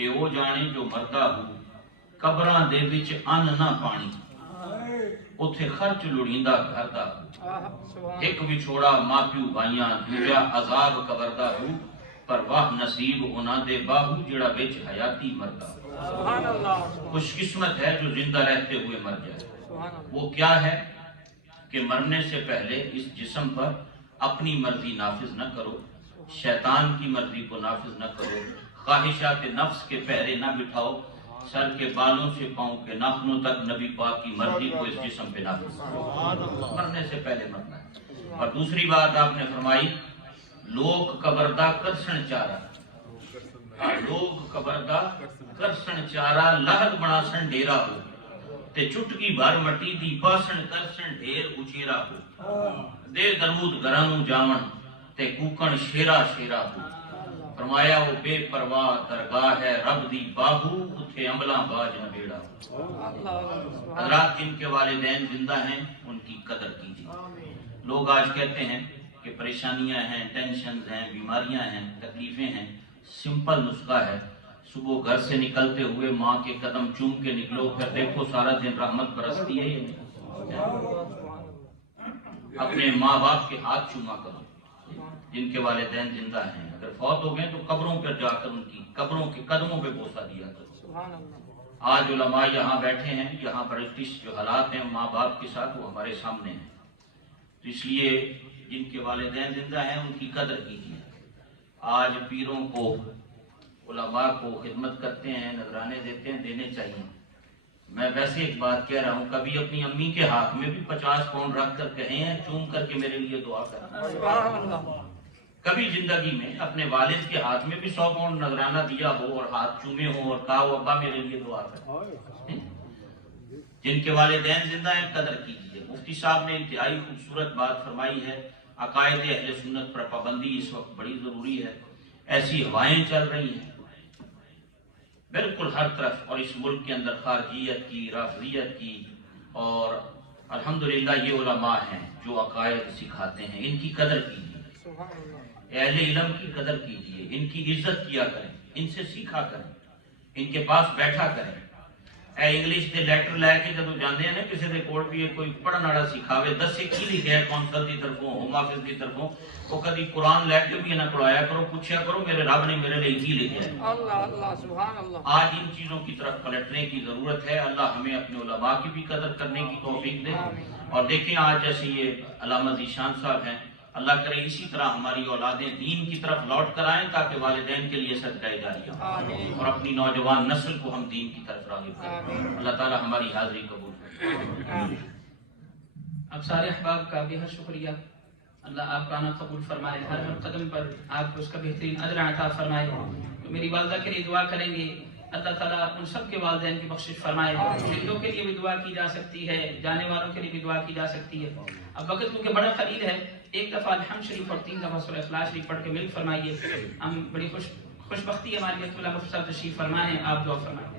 کہ وہ جانے جو مردا ہو قبراں دے وچ ان نہ پانی اتھے خرچ لڑیندا گھر دا ہو ایک وچھوڑا ماں پیو بھائیاں دوجا عذاب قبر دا ہو پر واہ نصیب انہاں دے باہو جڑا وچ حیاتی مردا خوش قسمت ہے جو زندہ رہتے ہوئے مر جائے وہ کیا ہے کہ مرنے سے پہلے اس جسم پر اپنی مرضی نافذ نہ کرو شیطان کی مرضی کو نافذ نہ کرو خواہشات نفس کے پہرے نہ بٹھاؤ سر کے بالوں سے پاؤں کے ناخنوں تک نبی پاک کی مرضی کو اس جسم پہ نافذ کرو مرنے سے پہلے مرنا ہے اور دوسری بات آپ نے فرمائی لوگ قبردہ کرسن چارہ لوگ قبردہ کرسن چارہ لہد بنا سن ڈیرا ہو تے چٹکی بھر مٹی دی پاسن کرسن ڈھیر اچیرا ہو دے درود گرانو جاون تے کوکن شیرا شیرا ہو فرمایا وہ بے پرواہ درگاہ ہے رب دی باہو اتھے عملاں باج نہ بیڑا ہو حضرات جن کے والدین زندہ ہیں ان کی قدر کیجیے لوگ آج کہتے ہیں کہ پریشانیاں ہیں ٹینشنز ہیں بیماریاں ہیں تکلیفیں ہیں سمپل نسخہ ہے صبح گھر سے نکلتے ہوئے ماں کے قدم چوم کے نکلو پھر دیکھو سارا دن رحمت برستی ہے یا نہیں اپنے ماں باپ کے ہاتھ چوما کرو جن کے والدین زندہ ہیں اگر فوت ہو گئے تو قبروں پر جا کر ان کی قبروں کے قدموں پہ بوسہ دیا کرو آج علماء یہاں بیٹھے ہیں یہاں برٹش جو حالات ہیں ماں باپ کے ساتھ وہ ہمارے سامنے ہیں تو اس لیے جن کے والدین زندہ ہیں ان کی قدر کیجیے آج پیروں کو علماء کو خدمت کرتے ہیں نذرانے دیتے ہیں دینے چاہیے میں ویسے ایک بات کہہ رہا ہوں کبھی اپنی امی کے ہاتھ میں بھی 50 پاؤنڈ رکھ کر کہیں ہیں چوم کر کے میرے لیے دعا کرنا کبھی زندگی میں اپنے والد کے ہاتھ میں بھی 100 پاؤنڈ نذرانہ دیا ہو اور ہاتھ چومے ہو اور کہا ہو ابا میرے لیے دعا کر جن کے والدین زندہ ہیں قدر کیجیے مفتی صاحب نے انتہائی خوبصورت بات فرمائی ہے عقائد اہل سنت پر پابندی اس وقت بڑی ضروری ہے ایسی ہوائیں چل رہی ہیں بالکل ہر طرف اور اس ملک کے اندر خارجیت کی رافضیت کی اور الحمدللہ یہ علماء ہیں جو عقائد سکھاتے ہیں ان کی قدر کیجیے اہل علم کی قدر کیجیے ان کی عزت کیا کریں ان سے سیکھا کریں ان کے پاس بیٹھا کریں اے انگلش دے لیٹر لے کے جدو جاندے ہیں نا کسی دے کول بھی کوئی پڑھن والا سکھاوے دسے کی لکھیا ہے کونسل دی طرفوں ہوم آفس دی طرفوں وہ کدی قرآن لے کے بھی نہ پڑھایا کرو پوچھیا کرو میرے رب نے میرے لیے کی لکھا ہے اللہ اللہ سبحان اللہ آج ان چیزوں کی طرف پلٹنے کی ضرورت ہے اللہ ہمیں اپنے علماء کی بھی قدر کرنے کی توفیق دے اور دیکھیں آج جیسے یہ علامہ ذیشان صاحب ہیں اللہ کرے اسی طرح ہماری اولادیں دین کی طرف لوٹ کر آئیں تاکہ والدین کے لیے صدقہ جاریہ اور اپنی نوجوان نسل کو ہم دین کی طرف راغب کریں اللہ تعالی ہماری حاضری قبول کرے آپ سارے احباب کا بہت شکریہ اللہ آپ کا آنا قبول فرمائے ہر قدم پر آپ کو اس کا بہترین اجر عطا فرمائے تو میری والدہ کے لیے دعا کریں گے اللہ تعالیٰ ان سب کے والدین کی بخشش فرمائے زندوں کے لیے بھی دعا کی جا سکتی ہے جانے والوں کے لیے بھی دعا کی جا سکتی ہے اب وقت کیونکہ بڑا قلیل ہے ایک دفعہ الحمد شریف اور 3 دفعہ سورہ اخلاص شریف پڑھ کے مل فرمائیے ہم بڑی خوش بختی ہماری ہے اللہ مفتی صاحب تشریف فرمائیں آپ دعا فرمائیں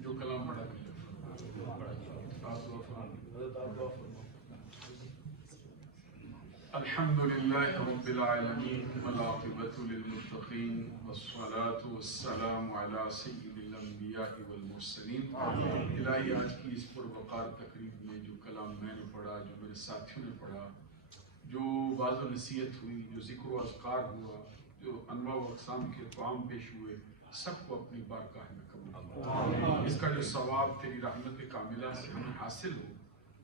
جو کلام پڑھا الحمد للہ رب العالمین والعاقبۃ للمتقین والصلاة والسلام علی سید الانبیاء والمرسلین الہی آج کی اس پروقار تقریب میں جو کلام میں نے پڑھا جو میرے ساتھیوں نے پڑھا جو واضح و نصیحت ہوئی جو ذکر و اذکار ہوا جو انواع و اقسام کے طعام پیش ہوئے سب کو اپنی بارگاہ میں قبول اس کا جو ثواب تیری رحمت کاملہ سے ہمیں حاصل ہو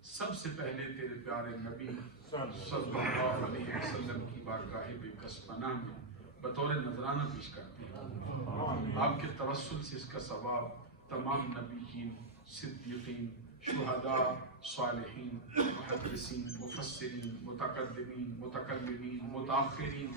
سب سے پہلے تیرے پیارے نبی صلی اللہ علیہ وسلم کی بارگاہ بے کس پناہ میں بطور نذرانہ پیش کرتے ہیں آپ کے توسل سے اس کا ثواب تمام نبیین صدیقین شہداء صالحین محدثین مفسرین متقدمین متکلمین متاخرین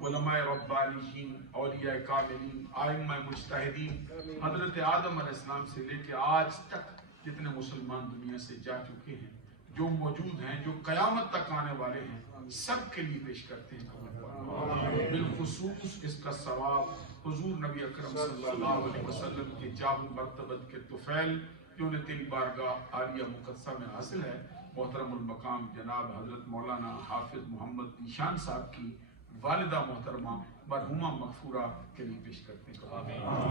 علماء ربانیین اولیاء کاملین ائمہ مجتہدین حضرت آدم علیہ السلام سے لے کے آج تک جتنے مسلمان دنیا سے جا چکے ہیں جو موجود ہیں جو قیامت تک آنے والے ہیں سب کے لیے پیش کرتے ہیں بالخصوص اس کا ثواب حضور نبی اکرم صلی اللہ علیہ وسلم کے جاہ مرتبت کے طفیل جو انہیں تیری بارگاہ عالیہ مقدسہ میں حاصل ہے محترم المقام جناب حضرت مولانا حافظ محمد ایشان صاحب کی والدہ محترمہ مرحومہ مغفورہ کے لیے پیش کرتے ہیں